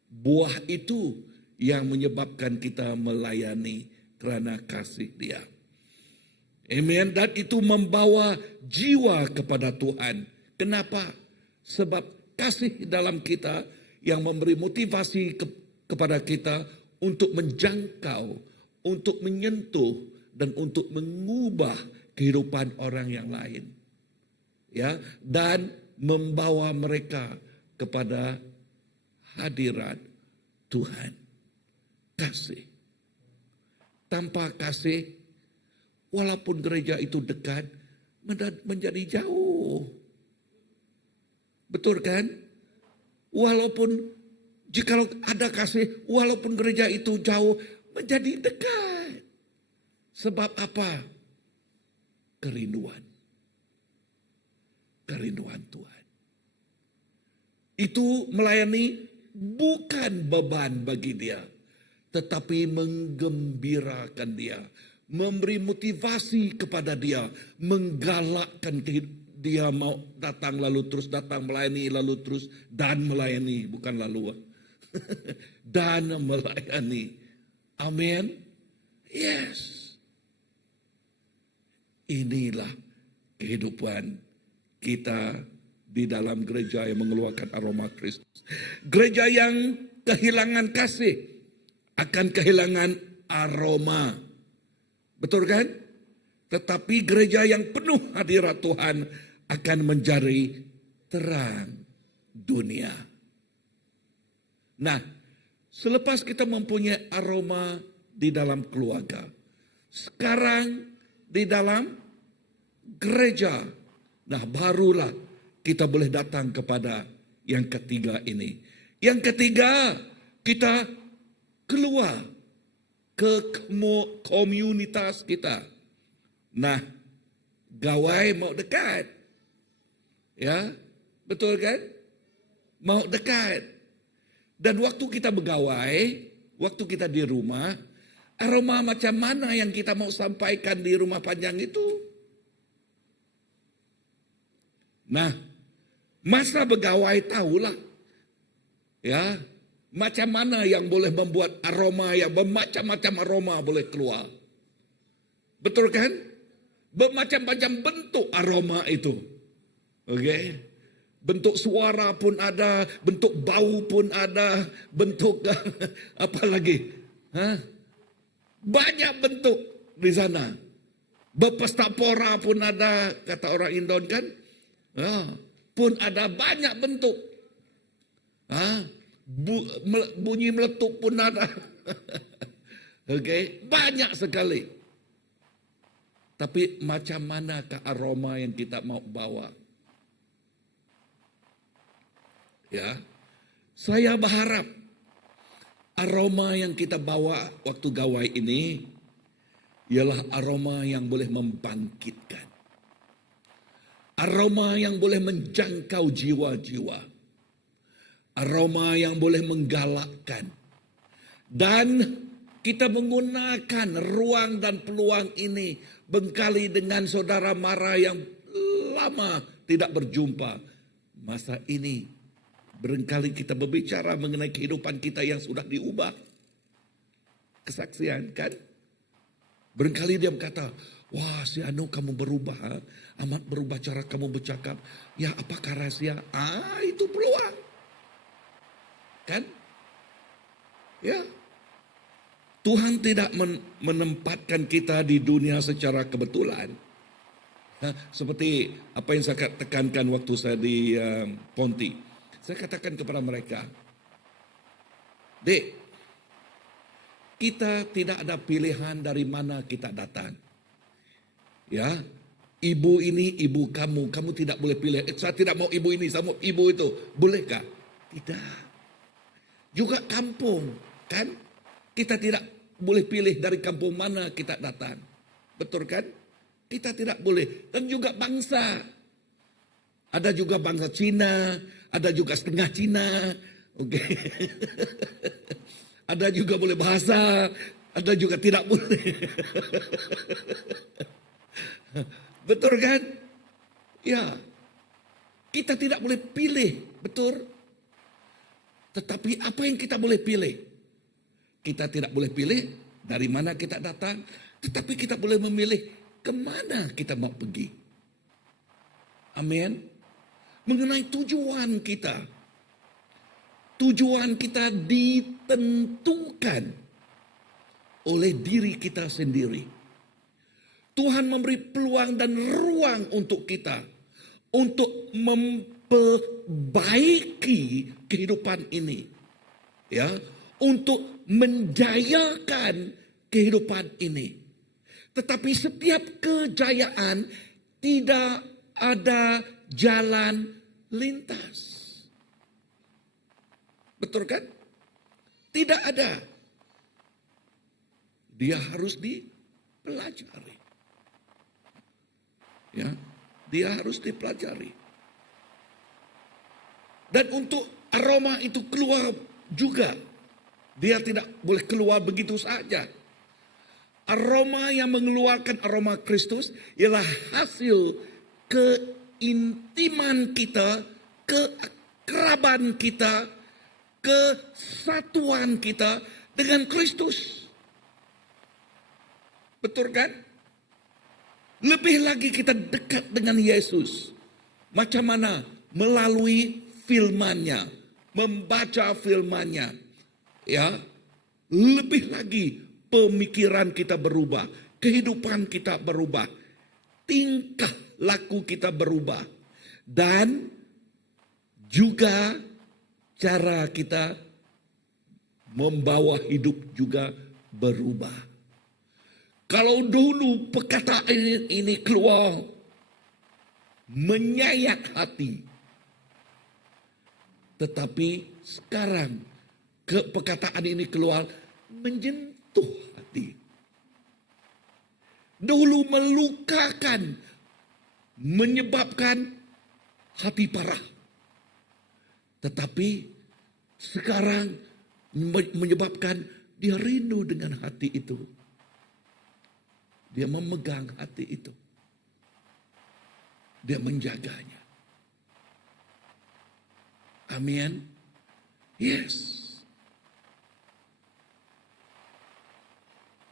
Buah itu yang menyebabkan kita melayani kerana kasih Dia. Amen. Dan itu membawa jiwa kepada Tuhan. Kenapa? Sebab kasih dalam kita yang memberi motivasi kepada kita untuk menjangkau, untuk menyentuh, dan untuk mengubah kehidupan orang yang lain. Ya, dan membawa mereka kepada hadirat Tuhan. Kasih. Tanpa kasih, walaupun gereja itu dekat, menjadi jauh. Betul kan? Walaupun jikalau ada kasih, walaupun gereja itu jauh, menjadi dekat. Sebab apa? Kerinduan. Kerinduan Tuhan. Itu melayani bukan beban bagi dia, tetapi menggembirakan dia, memberi motivasi kepada dia, menggalakkan dia mau datang lalu terus datang, melayani lalu terus dan melayani, bukan lalu dan melayani. Amin. Yes. Inilah kehidupan kita di dalam gereja yang mengeluarkan aroma Kristus. Gereja yang kehilangan kasih akan kehilangan aroma. Betul kan? Tetapi gereja yang penuh hadirat Tuhan akan menjadi terang dunia. Nah, selepas kita mempunyai aroma di dalam keluarga, sekarang di dalam gereja, nah barulah kita boleh datang kepada yang ketiga ini. Yang ketiga, kita keluar ke komunitas kita. Nah, gawai mau dekat. Ya, betul kan? Mau dekat. Dan waktu kita bergawai, waktu kita di rumah, aroma macam mana yang kita mau sampaikan di rumah panjang itu? Nah, masa bergawai tahulah. Ya, macam mana yang boleh membuat aroma yang bermacam-macam aroma boleh keluar. Betul kan? Bermacam-macam bentuk aroma itu. Oke. Bentuk suara pun ada, bentuk bau pun ada, bentuk apa lagi? Banyak bentuk di sana. Berpesta pora pun ada, kata orang Indon kan? Pun ada banyak bentuk. Bunyi meletup pun ada. Oke, banyak sekali. Tapi macam manakah aroma yang kita mau bawa? Ya, saya berharap aroma yang kita bawa waktu gawai ini ialah aroma yang boleh membangkitkan. Aroma yang boleh menjangkau jiwa-jiwa. Aroma yang boleh menggalakkan. Dan kita menggunakan ruang dan peluang ini bengkali dengan saudara Mara yang lama tidak berjumpa. Masa ini barangkali kita berbicara mengenai kehidupan kita yang sudah diubah. Kesaksian kan? Barangkali dia berkata, wah si Anu kamu berubah, amat berubah cara kamu bercakap. Ya apakah rahasia? Itu peluang. Kan? Ya. Tuhan tidak menempatkan kita di dunia secara kebetulan. Seperti apa yang saya tekankan waktu saya di Ponti. Saya katakan kepada mereka, Dek, kita tidak ada pilihan dari mana kita datang. Ya, ibu ini ibu kamu tidak boleh pilih. Saya tidak mau ibu ini, saya mau ibu itu. Bolehkah? Tidak. Juga kampung, kan? Kita tidak boleh pilih dari kampung mana kita datang. Betul kan? Kita tidak boleh. Dan juga bangsa. Ada juga bangsa Cina, ada juga setengah Cina. Oke. Ada juga boleh bahasa, ada juga tidak boleh. Betul kan? Ya. Kita tidak boleh pilih, betul? Tetapi apa yang kita boleh pilih? Kita tidak boleh pilih dari mana kita datang, tetapi kita boleh memilih kemana kita mau pergi. Amin. Mengenai tujuan kita. tujuan kita ditentukan oleh diri kita sendiri. Tuhan memberi peluang dan ruang untuk kita untuk memperbaiki kehidupan ini. Ya, untuk menjayakan kehidupan ini. Tetapi setiap kejayaan tidak ada jalan lintas. Betul kan? Tidak ada. Dia harus dipelajari. Ya, dia harus dipelajari. Dan untuk aroma itu keluar juga, dia tidak boleh keluar begitu saja. Aroma yang mengeluarkan aroma Kristus ialah hasil keintiman kita, keakraban kita, kesatuan kita dengan Kristus. Betul kan? Lebih lagi kita dekat dengan Yesus. Macam mana? Melalui firman-Nya, membaca firman-Nya. Ya, lebih lagi pemikiran kita berubah, kehidupan kita berubah, tingkah laku kita berubah, dan juga cara kita membawa hidup juga berubah. Kalau dulu perkataan ini keluar menyayat hati, tetapi sekarang perkataan ini keluar menyentuh hati. Dulu melukakan, menyebabkan hati parah. Tetapi sekarang menyebabkan dia rindu dengan hati itu. Dia memegang hati itu. Dia menjaganya. Amin. Yes.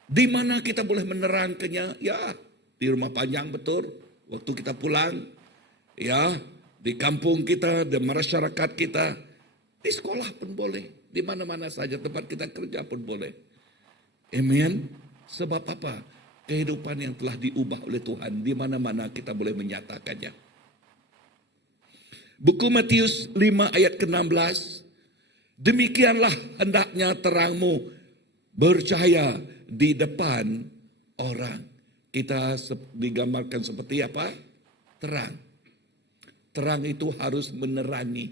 Di mana kita boleh menerangkannya? Ya, di rumah panjang betul. Waktu kita pulang. Ya, di kampung kita, di masyarakat kita. Di sekolah pun boleh. Di mana-mana saja tempat kita kerja pun boleh. Amin. Sebab apa? Kehidupan yang telah diubah oleh Tuhan. Di mana-mana kita boleh menyatakannya. Buku Matius 5 ayat ke-16. Demikianlah hendaknya terangmu bercahaya di depan orang. Kita digambarkan seperti apa? Terang. Terang itu harus menerangi.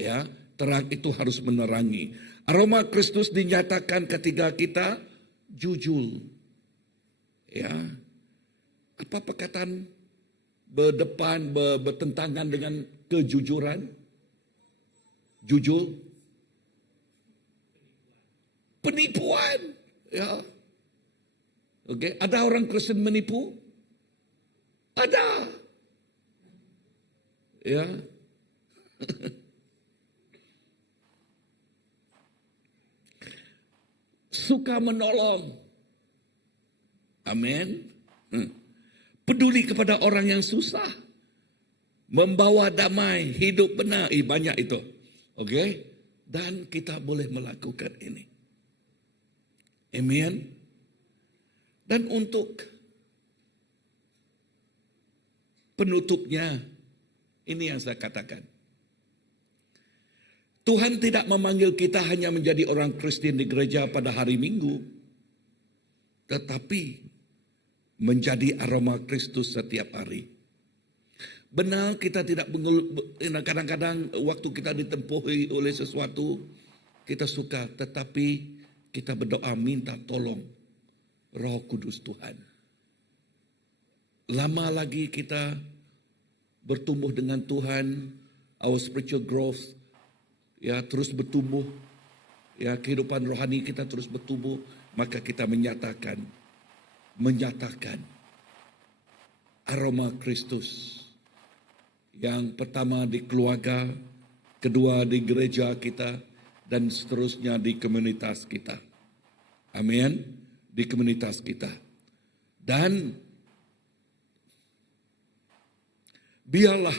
Ya, terang itu harus menerangi. Aroma Kristus dinyatakan ketika kita jujur. Ya, apa perkataan bertentangan dengan kejujuran? Jujur, penipuan. Ya, oke. Ada orang Kristen menipu? Ada. Ya. Suka menolong. Amin. Peduli kepada orang yang susah. Membawa damai, hidup benar. Banyak itu. Oke. Dan kita boleh melakukan ini. Amin. Dan untuk penutupnya, ini yang saya katakan. Tuhan tidak memanggil kita hanya menjadi orang Kristen di gereja pada hari Minggu. Tetapi menjadi aroma Kristus setiap hari. Benar kita tidak kadang-kadang waktu kita ditempuhi oleh sesuatu kita suka, tetapi kita berdoa minta tolong Roh Kudus Tuhan. Lama lagi kita bertumbuh dengan Tuhan, our spiritual growth ya terus bertumbuh, ya kehidupan rohani kita terus bertumbuh, maka kita menyatakan aroma Kristus. Yang pertama di keluarga, kedua di gereja kita, dan seterusnya di komunitas kita. Amin. Di komunitas kita. Dan biarlah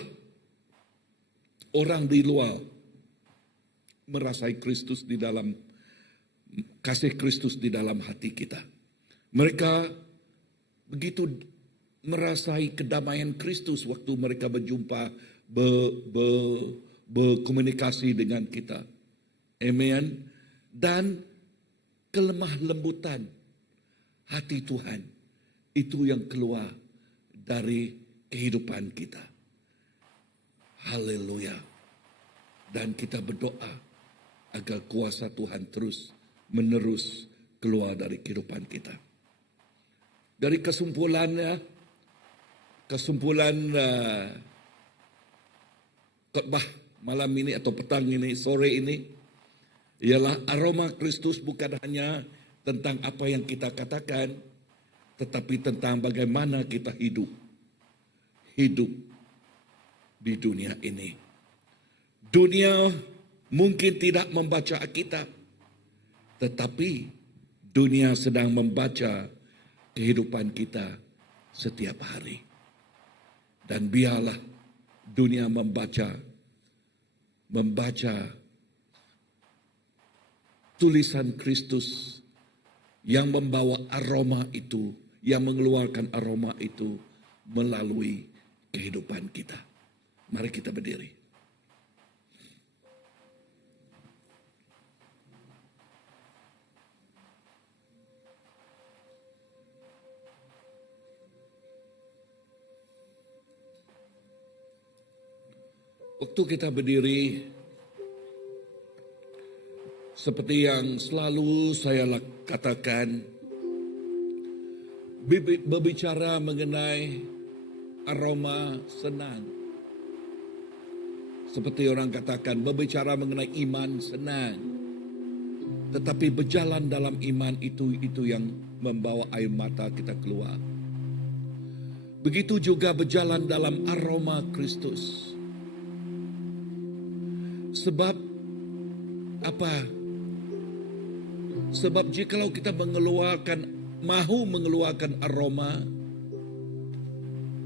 orang di luar merasai Kristus di dalam kasih Kristus di dalam hati kita. Mereka begitu merasai kedamaian Kristus waktu mereka berjumpa, berkomunikasi dengan kita. Amen. Dan kelemah lembutan hati Tuhan itu yang keluar dari kehidupan kita. Haleluya. Dan kita berdoa agar kuasa Tuhan terus menerus keluar dari kehidupan kita. Dari kesimpulan khotbah malam ini atau petang ini, sore ini, ialah aroma Kristus bukan hanya tentang apa yang kita katakan, tetapi tentang bagaimana kita hidup di dunia ini. Dunia mungkin tidak membaca Alkitab, tetapi dunia sedang membaca kehidupan kita setiap hari. Dan biarlah dunia membaca tulisan Kristus yang membawa aroma itu, yang mengeluarkan aroma itu melalui kehidupan kita. Mari kita berdiri. Waktu kita berdiri, seperti yang selalu saya katakan, berbicara mengenai aroma senang. Seperti orang katakan, berbicara mengenai iman senang. Tetapi berjalan dalam iman itu yang membawa air mata kita keluar. Begitu juga berjalan dalam aroma Kristus. Sebab apa? Sebab jikalau kita mahu mengeluarkan aroma,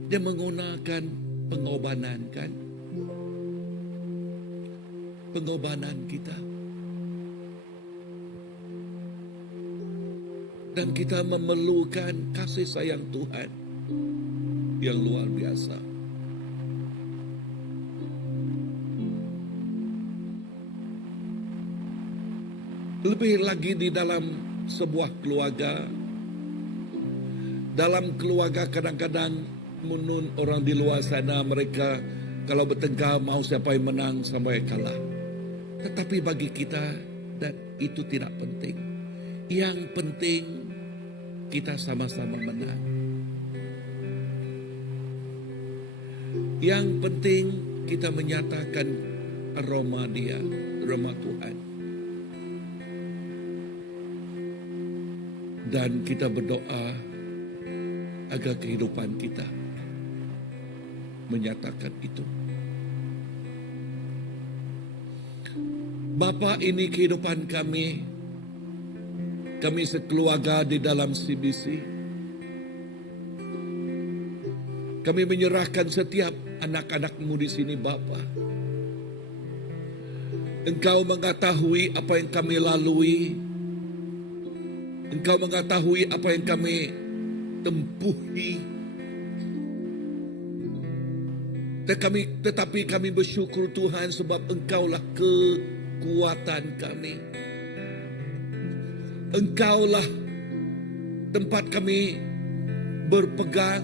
dia menggunakan pengorbanan, kan? Pengorbanan kita. Dan kita memerlukan kasih sayang Tuhan yang luar biasa. Lebih lagi di dalam sebuah keluarga. Dalam keluarga kadang-kadang menurut orang di luar sana, mereka kalau bertengkar mau siapa yang menang sampai kalah. Tetapi bagi kita dan itu tidak penting. Yang penting kita sama-sama menang. Yang penting kita menyatakan aroma dia, aroma Tuhan. Dan kita berdoa agar kehidupan kita menyatakan itu. Bapa, ini kehidupan kami. Kami sekeluarga di dalam CBC. Kami menyerahkan setiap anak-anakmu di sini, Bapa. Engkau mengetahui apa yang kami lalui. Engkau mengetahui apa yang kami tempuhi. Tetapi kami bersyukur Tuhan sebab Engkaulah kekuatan kami. Engkaulah tempat kami berpegang.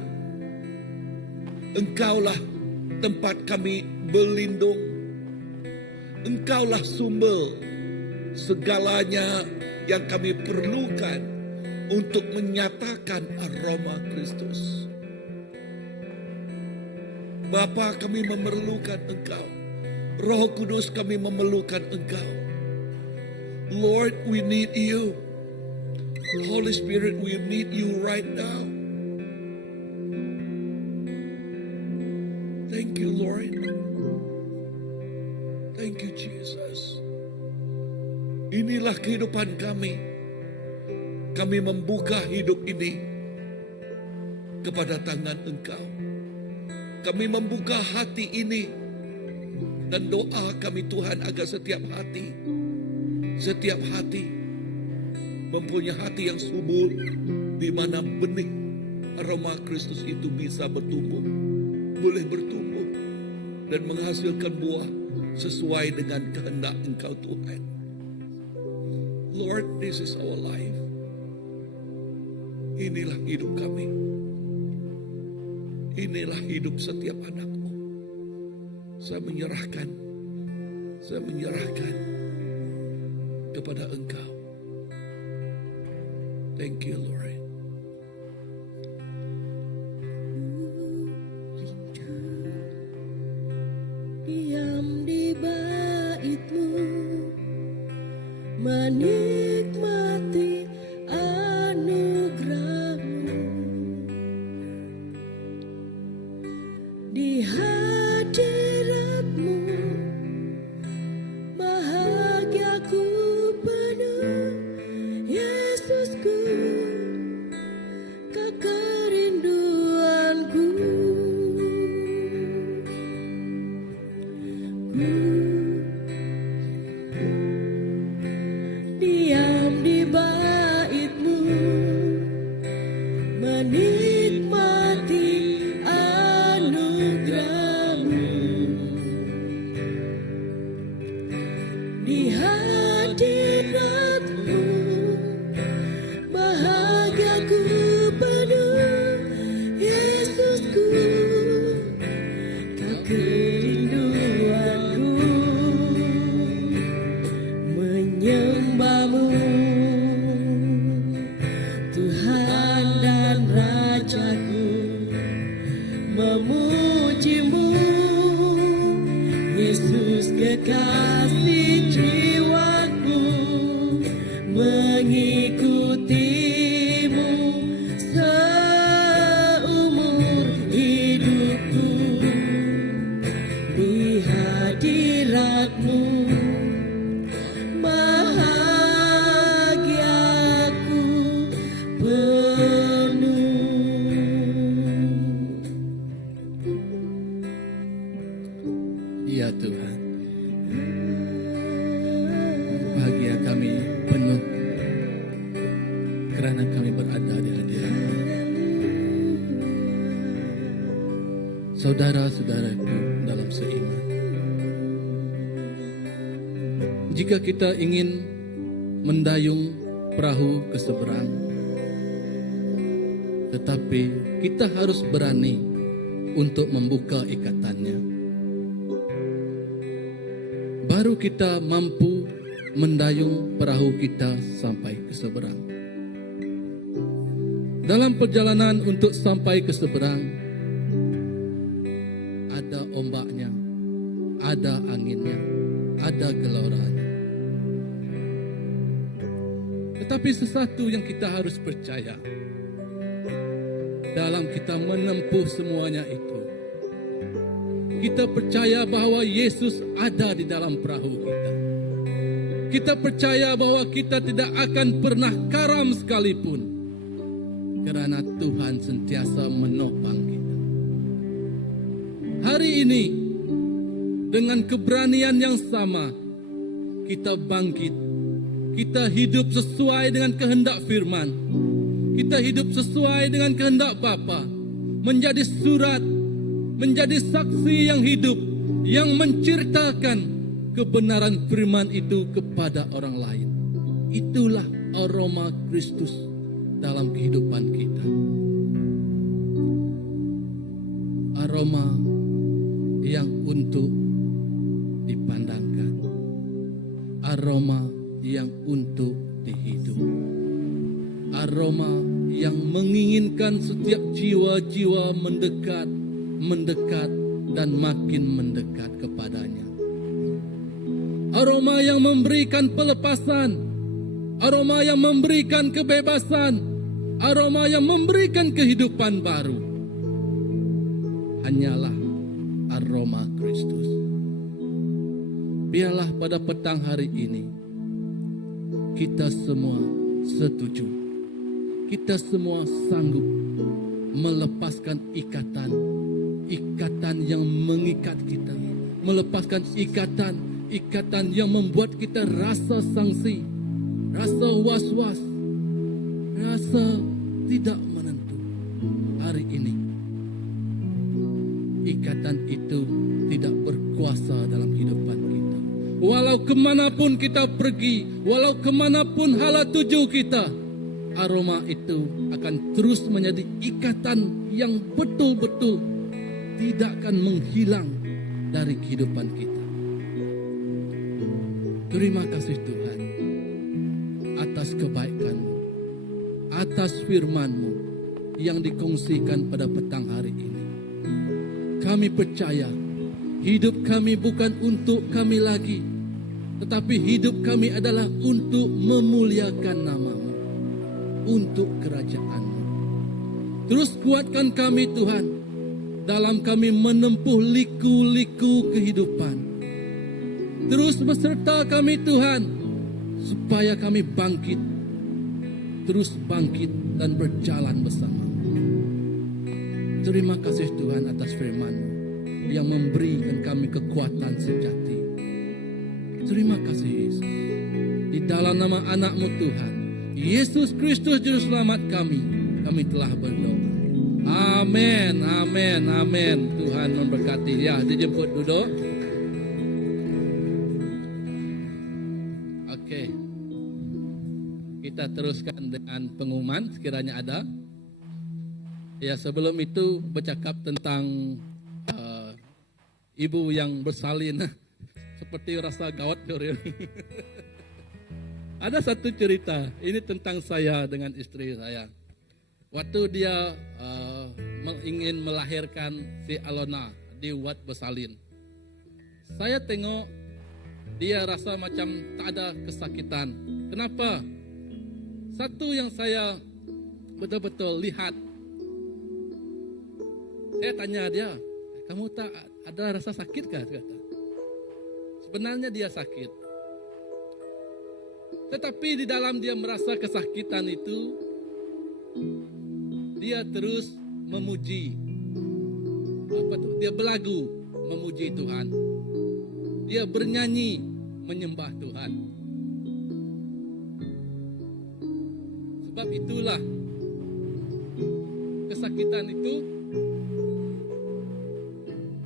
Engkaulah tempat kami berlindung. Engkaulah sumber segalanya yang kami perlukan untuk menyatakan aroma Kristus. Bapa, kami memerlukan Engkau. Roh Kudus, kami memerlukan Engkau. Lord, we need you. Holy Spirit, we need you right now. Thank you, Lord. Thank you, Jesus. Inilah kehidupan kami. Kami membuka hidup ini kepada tangan Engkau. Kami membuka hati ini Dan doa kami Tuhan agar setiap hati mempunyai hati yang subur, di mana benih aroma Kristus itu bisa boleh bertumbuh dan menghasilkan buah sesuai dengan kehendak Engkau Tuhan. Lord, this is our life. Inilah hidup kami. Inilah hidup setiap anak-Mu. Saya menyerahkan kepada Engkau. Thank you, Lord. Diam di bait-Mu, menikmati anugerah-Mu. Di hadirat-Mu bahagiaku penuh, Yesusku, Kau kerinduanku. Diam di bait-Mu, menikmati anugerah-Mu. Di hadirat-Mu bahagiaku penuh, Yesusku, Kau kerinduanku. Menyembah-Mu, Tuhan dan Rajaku, memuji-Mu, Yesus kekasih jiwaku, mengikuti-Mu seumur hidupku. Di hadirat-Mu bahagiaku penuh. Ya Tuhan, bahagia kami penuh karena kami berada di hadirat-Mu. Saudara-saudaraku dalam seiman, jika kita ingin mendayung perahu ke seberang, tetapi kita harus berani untuk membuka ikatannya. Baru kita mampu mendayung perahu kita sampai ke seberang. Dalam perjalanan untuk sampai ke seberang, ada ombaknya, ada anginnya, ada geloraannya. Tetapi sesuatu yang kita harus percaya dalam kita menempuh semuanya itu, kita percaya bahwa Yesus ada di dalam perahu kita. Kita percaya bahwa kita tidak akan pernah karam sekalipun, karena Tuhan sentiasa menopang kita. Hari ini, dengan keberanian yang sama, kita bangkit. Kita hidup sesuai dengan kehendak firman. Kita hidup sesuai dengan kehendak Bapa. Menjadi surat, menjadi saksi yang hidup, yang menceritakan kebenaran firman itu kepada orang lain. Itulah aroma Kristus dalam kehidupan kita. Aroma yang untuk dipandangkan. Aroma yang untuk dihidup. Aroma yang menginginkan setiap jiwa-jiwa mendekat dan makin mendekat kepadanya. Aroma yang memberikan pelepasan, aroma yang memberikan kebebasan, aroma yang memberikan kehidupan baru. Hanyalah aroma Kristus. Biarlah pada petang hari ini kita semua setuju, kita semua sanggup melepaskan ikatan yang mengikat kita, melepaskan ikatan yang membuat kita rasa sangsi, rasa was-was, rasa tidak menentu. Hari ini ikatan itu tidak berkuasa dalam kehidupan kita. Walau kemanapun kita pergi, walau kemanapun hala tuju kita, aroma itu akan terus menjadi ikatan yang betul-betul tidak akan menghilang dari kehidupan kita. Terima kasih Tuhan atas kebaikan-Mu, atas firman-Mu yang dikongsikan pada petang hari ini. Kami percaya hidup kami bukan untuk kami lagi, tetapi hidup kami adalah untuk memuliakan nama-Mu, untuk kerajaan-Mu. Terus kuatkan kami Tuhan dalam kami menempuh liku-liku kehidupan. Terus beserta kami Tuhan, supaya kami bangkit, terus bangkit dan berjalan bersama. Terima kasih Tuhan atas firman-Mu yang memberikan kami kekuatan sejati. Terima kasih Yesus. Di dalam nama anak-Mu Tuhan, Yesus Kristus Juru Selamat kami telah berdoa. Amin, amin, amin. Tuhan memberkati. Ya, dijemput duduk. Oke. Kita teruskan dengan pengumuman sekiranya ada. Ya, sebelum itu bercakap tentang ibu yang bersalin. Seperti rasa gawat Dorel. Ada satu cerita. Ini tentang saya dengan istri saya. Waktu dia ingin melahirkan si Alona di Wat Bersalin, saya tengok dia rasa macam tak ada kesakitan. Kenapa? Satu yang saya betul-betul lihat, saya tanya dia, kamu tak ada rasa sakit kah? Kata. Sebenarnya dia sakit. Tetapi di dalam dia merasa kesakitan itu, dia terus memuji. Dia berlagu memuji Tuhan. Dia bernyanyi menyembah Tuhan. Sebab itulah kesakitan itu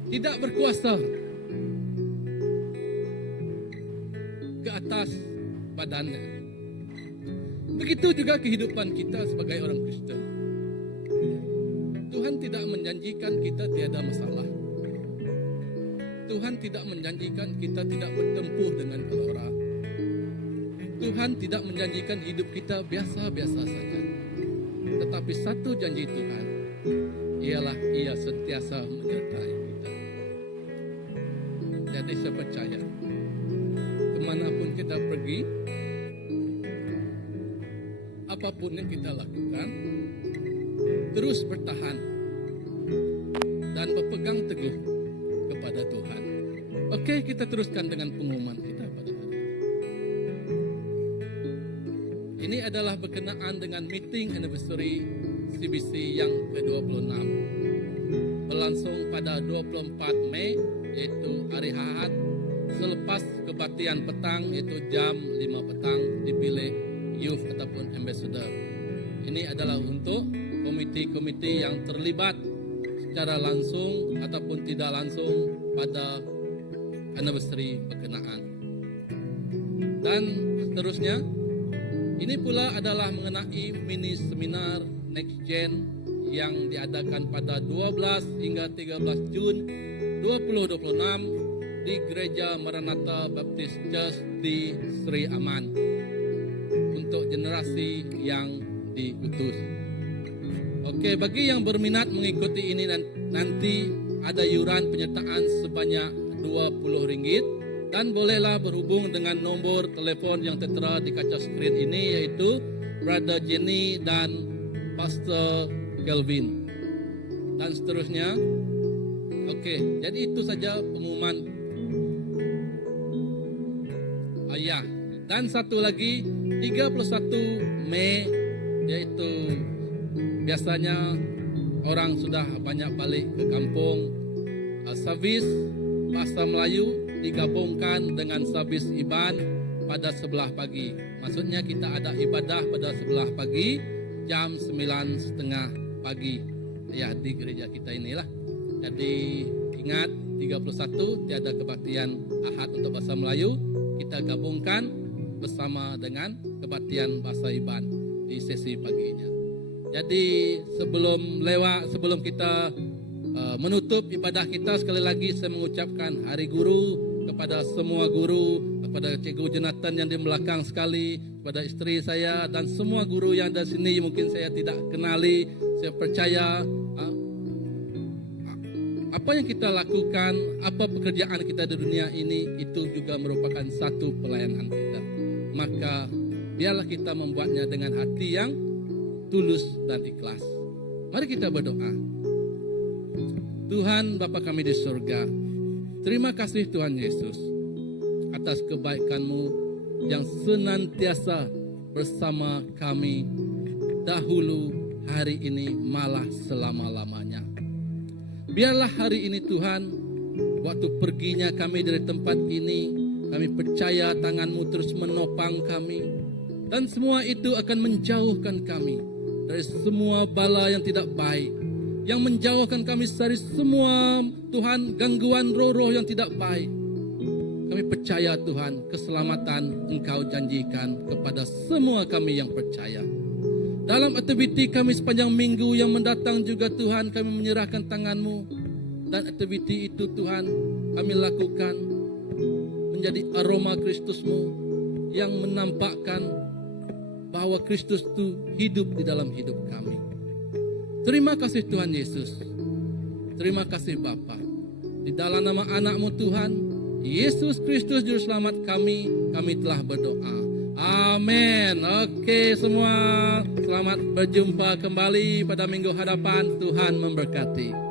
tidak berkuasa ke atas badannya. Begitu juga kehidupan kita sebagai orang Kristen. Tuhan tidak menjanjikan kita tiada masalah. Tuhan tidak menjanjikan kita tidak bertempur dengan gelora. Tuhan tidak menjanjikan hidup kita biasa-biasa saja. Tetapi satu janji Tuhan, ialah Ia sentiasa menyertai kita. Jadi saya percaya, kemanapun kita pergi, apapun yang kita lakukan, terus bertahan dan berpegang teguh kepada Tuhan. Oke, kita teruskan dengan pengumuman kita pada hari ini. Ini adalah berkenaan dengan meeting anniversary CBC yang ke-26. Berlangsung pada 24 Mei, yaitu hari Ahad, selepas kebaktian petang, yaitu jam 5 petang, dipilih youth ataupun ambassador. Ini adalah untuk komiti-komiti yang terlibat secara langsung ataupun tidak langsung pada anniversary berkenaan. Dan seterusnya, ini pula adalah mengenai mini seminar Next Gen yang diadakan pada 12 hingga 13 Jun 2026 di Gereja Maranatha Baptist Church di Sri Aman untuk generasi yang diutus. Oke, bagi yang berminat mengikuti ini nanti ada iuran penyertaan sebanyak RM20 dan bolehlah berhubung dengan nombor telefon yang tertera di kaca skrin ini, yaitu Brother Jenny dan Pastor Kelvin dan seterusnya. Oke, jadi itu saja pengumuman. Ya, dan satu lagi 31 Mei, yaitu biasanya orang sudah banyak balik ke kampung. Servis bahasa Melayu digabungkan dengan sabis iban pada sebelah pagi. Maksudnya kita ada ibadah pada sebelah pagi jam 9:30 pagi. Ya, di gereja kita inilah. Jadi ingat 31 tiada kebaktian Ahad untuk bahasa Melayu, kita gabungkan bersama dengan kebaktian bahasa iban di sesi paginya. Jadi sebelum kita menutup ibadah kita, sekali lagi saya mengucapkan Hari Guru kepada semua guru, kepada Cikgu Jonathan yang di belakang sekali, kepada istri saya dan semua guru yang ada sini mungkin saya tidak kenali. Saya percaya apa yang kita lakukan, apa pekerjaan kita di dunia ini, itu juga merupakan satu pelayanan kita. Maka biarlah kita membuatnya dengan hati yang tulus dan ikhlas. Mari kita berdoa. Tuhan Bapa kami di surga, terima kasih Tuhan Yesus atas kebaikan-Mu yang senantiasa bersama kami dahulu, hari ini, malah selama-lamanya. Biarlah hari ini Tuhan, waktu perginya kami dari tempat ini, kami percaya tangan-Mu terus menopang kami, dan semua itu akan menjauhkan kami dari semua bala yang tidak baik, yang menjauhkan kami dari semua Tuhan gangguan roh-roh yang tidak baik. Kami percaya Tuhan, keselamatan Engkau janjikan kepada semua kami yang percaya. Dalam aktiviti kami sepanjang minggu yang mendatang juga Tuhan, kami menyerahkan tangan-Mu, dan aktiviti itu Tuhan kami lakukan menjadi aroma Kristus-Mu yang menampakkan bahwa Kristus itu hidup di dalam hidup kami. Terima kasih Tuhan Yesus. Terima kasih Bapa. Di dalam nama anak-Mu Tuhan, Yesus Kristus Juru Selamat kami telah berdoa. Amin. Oke semua, selamat berjumpa kembali pada minggu hadapan. Tuhan memberkati.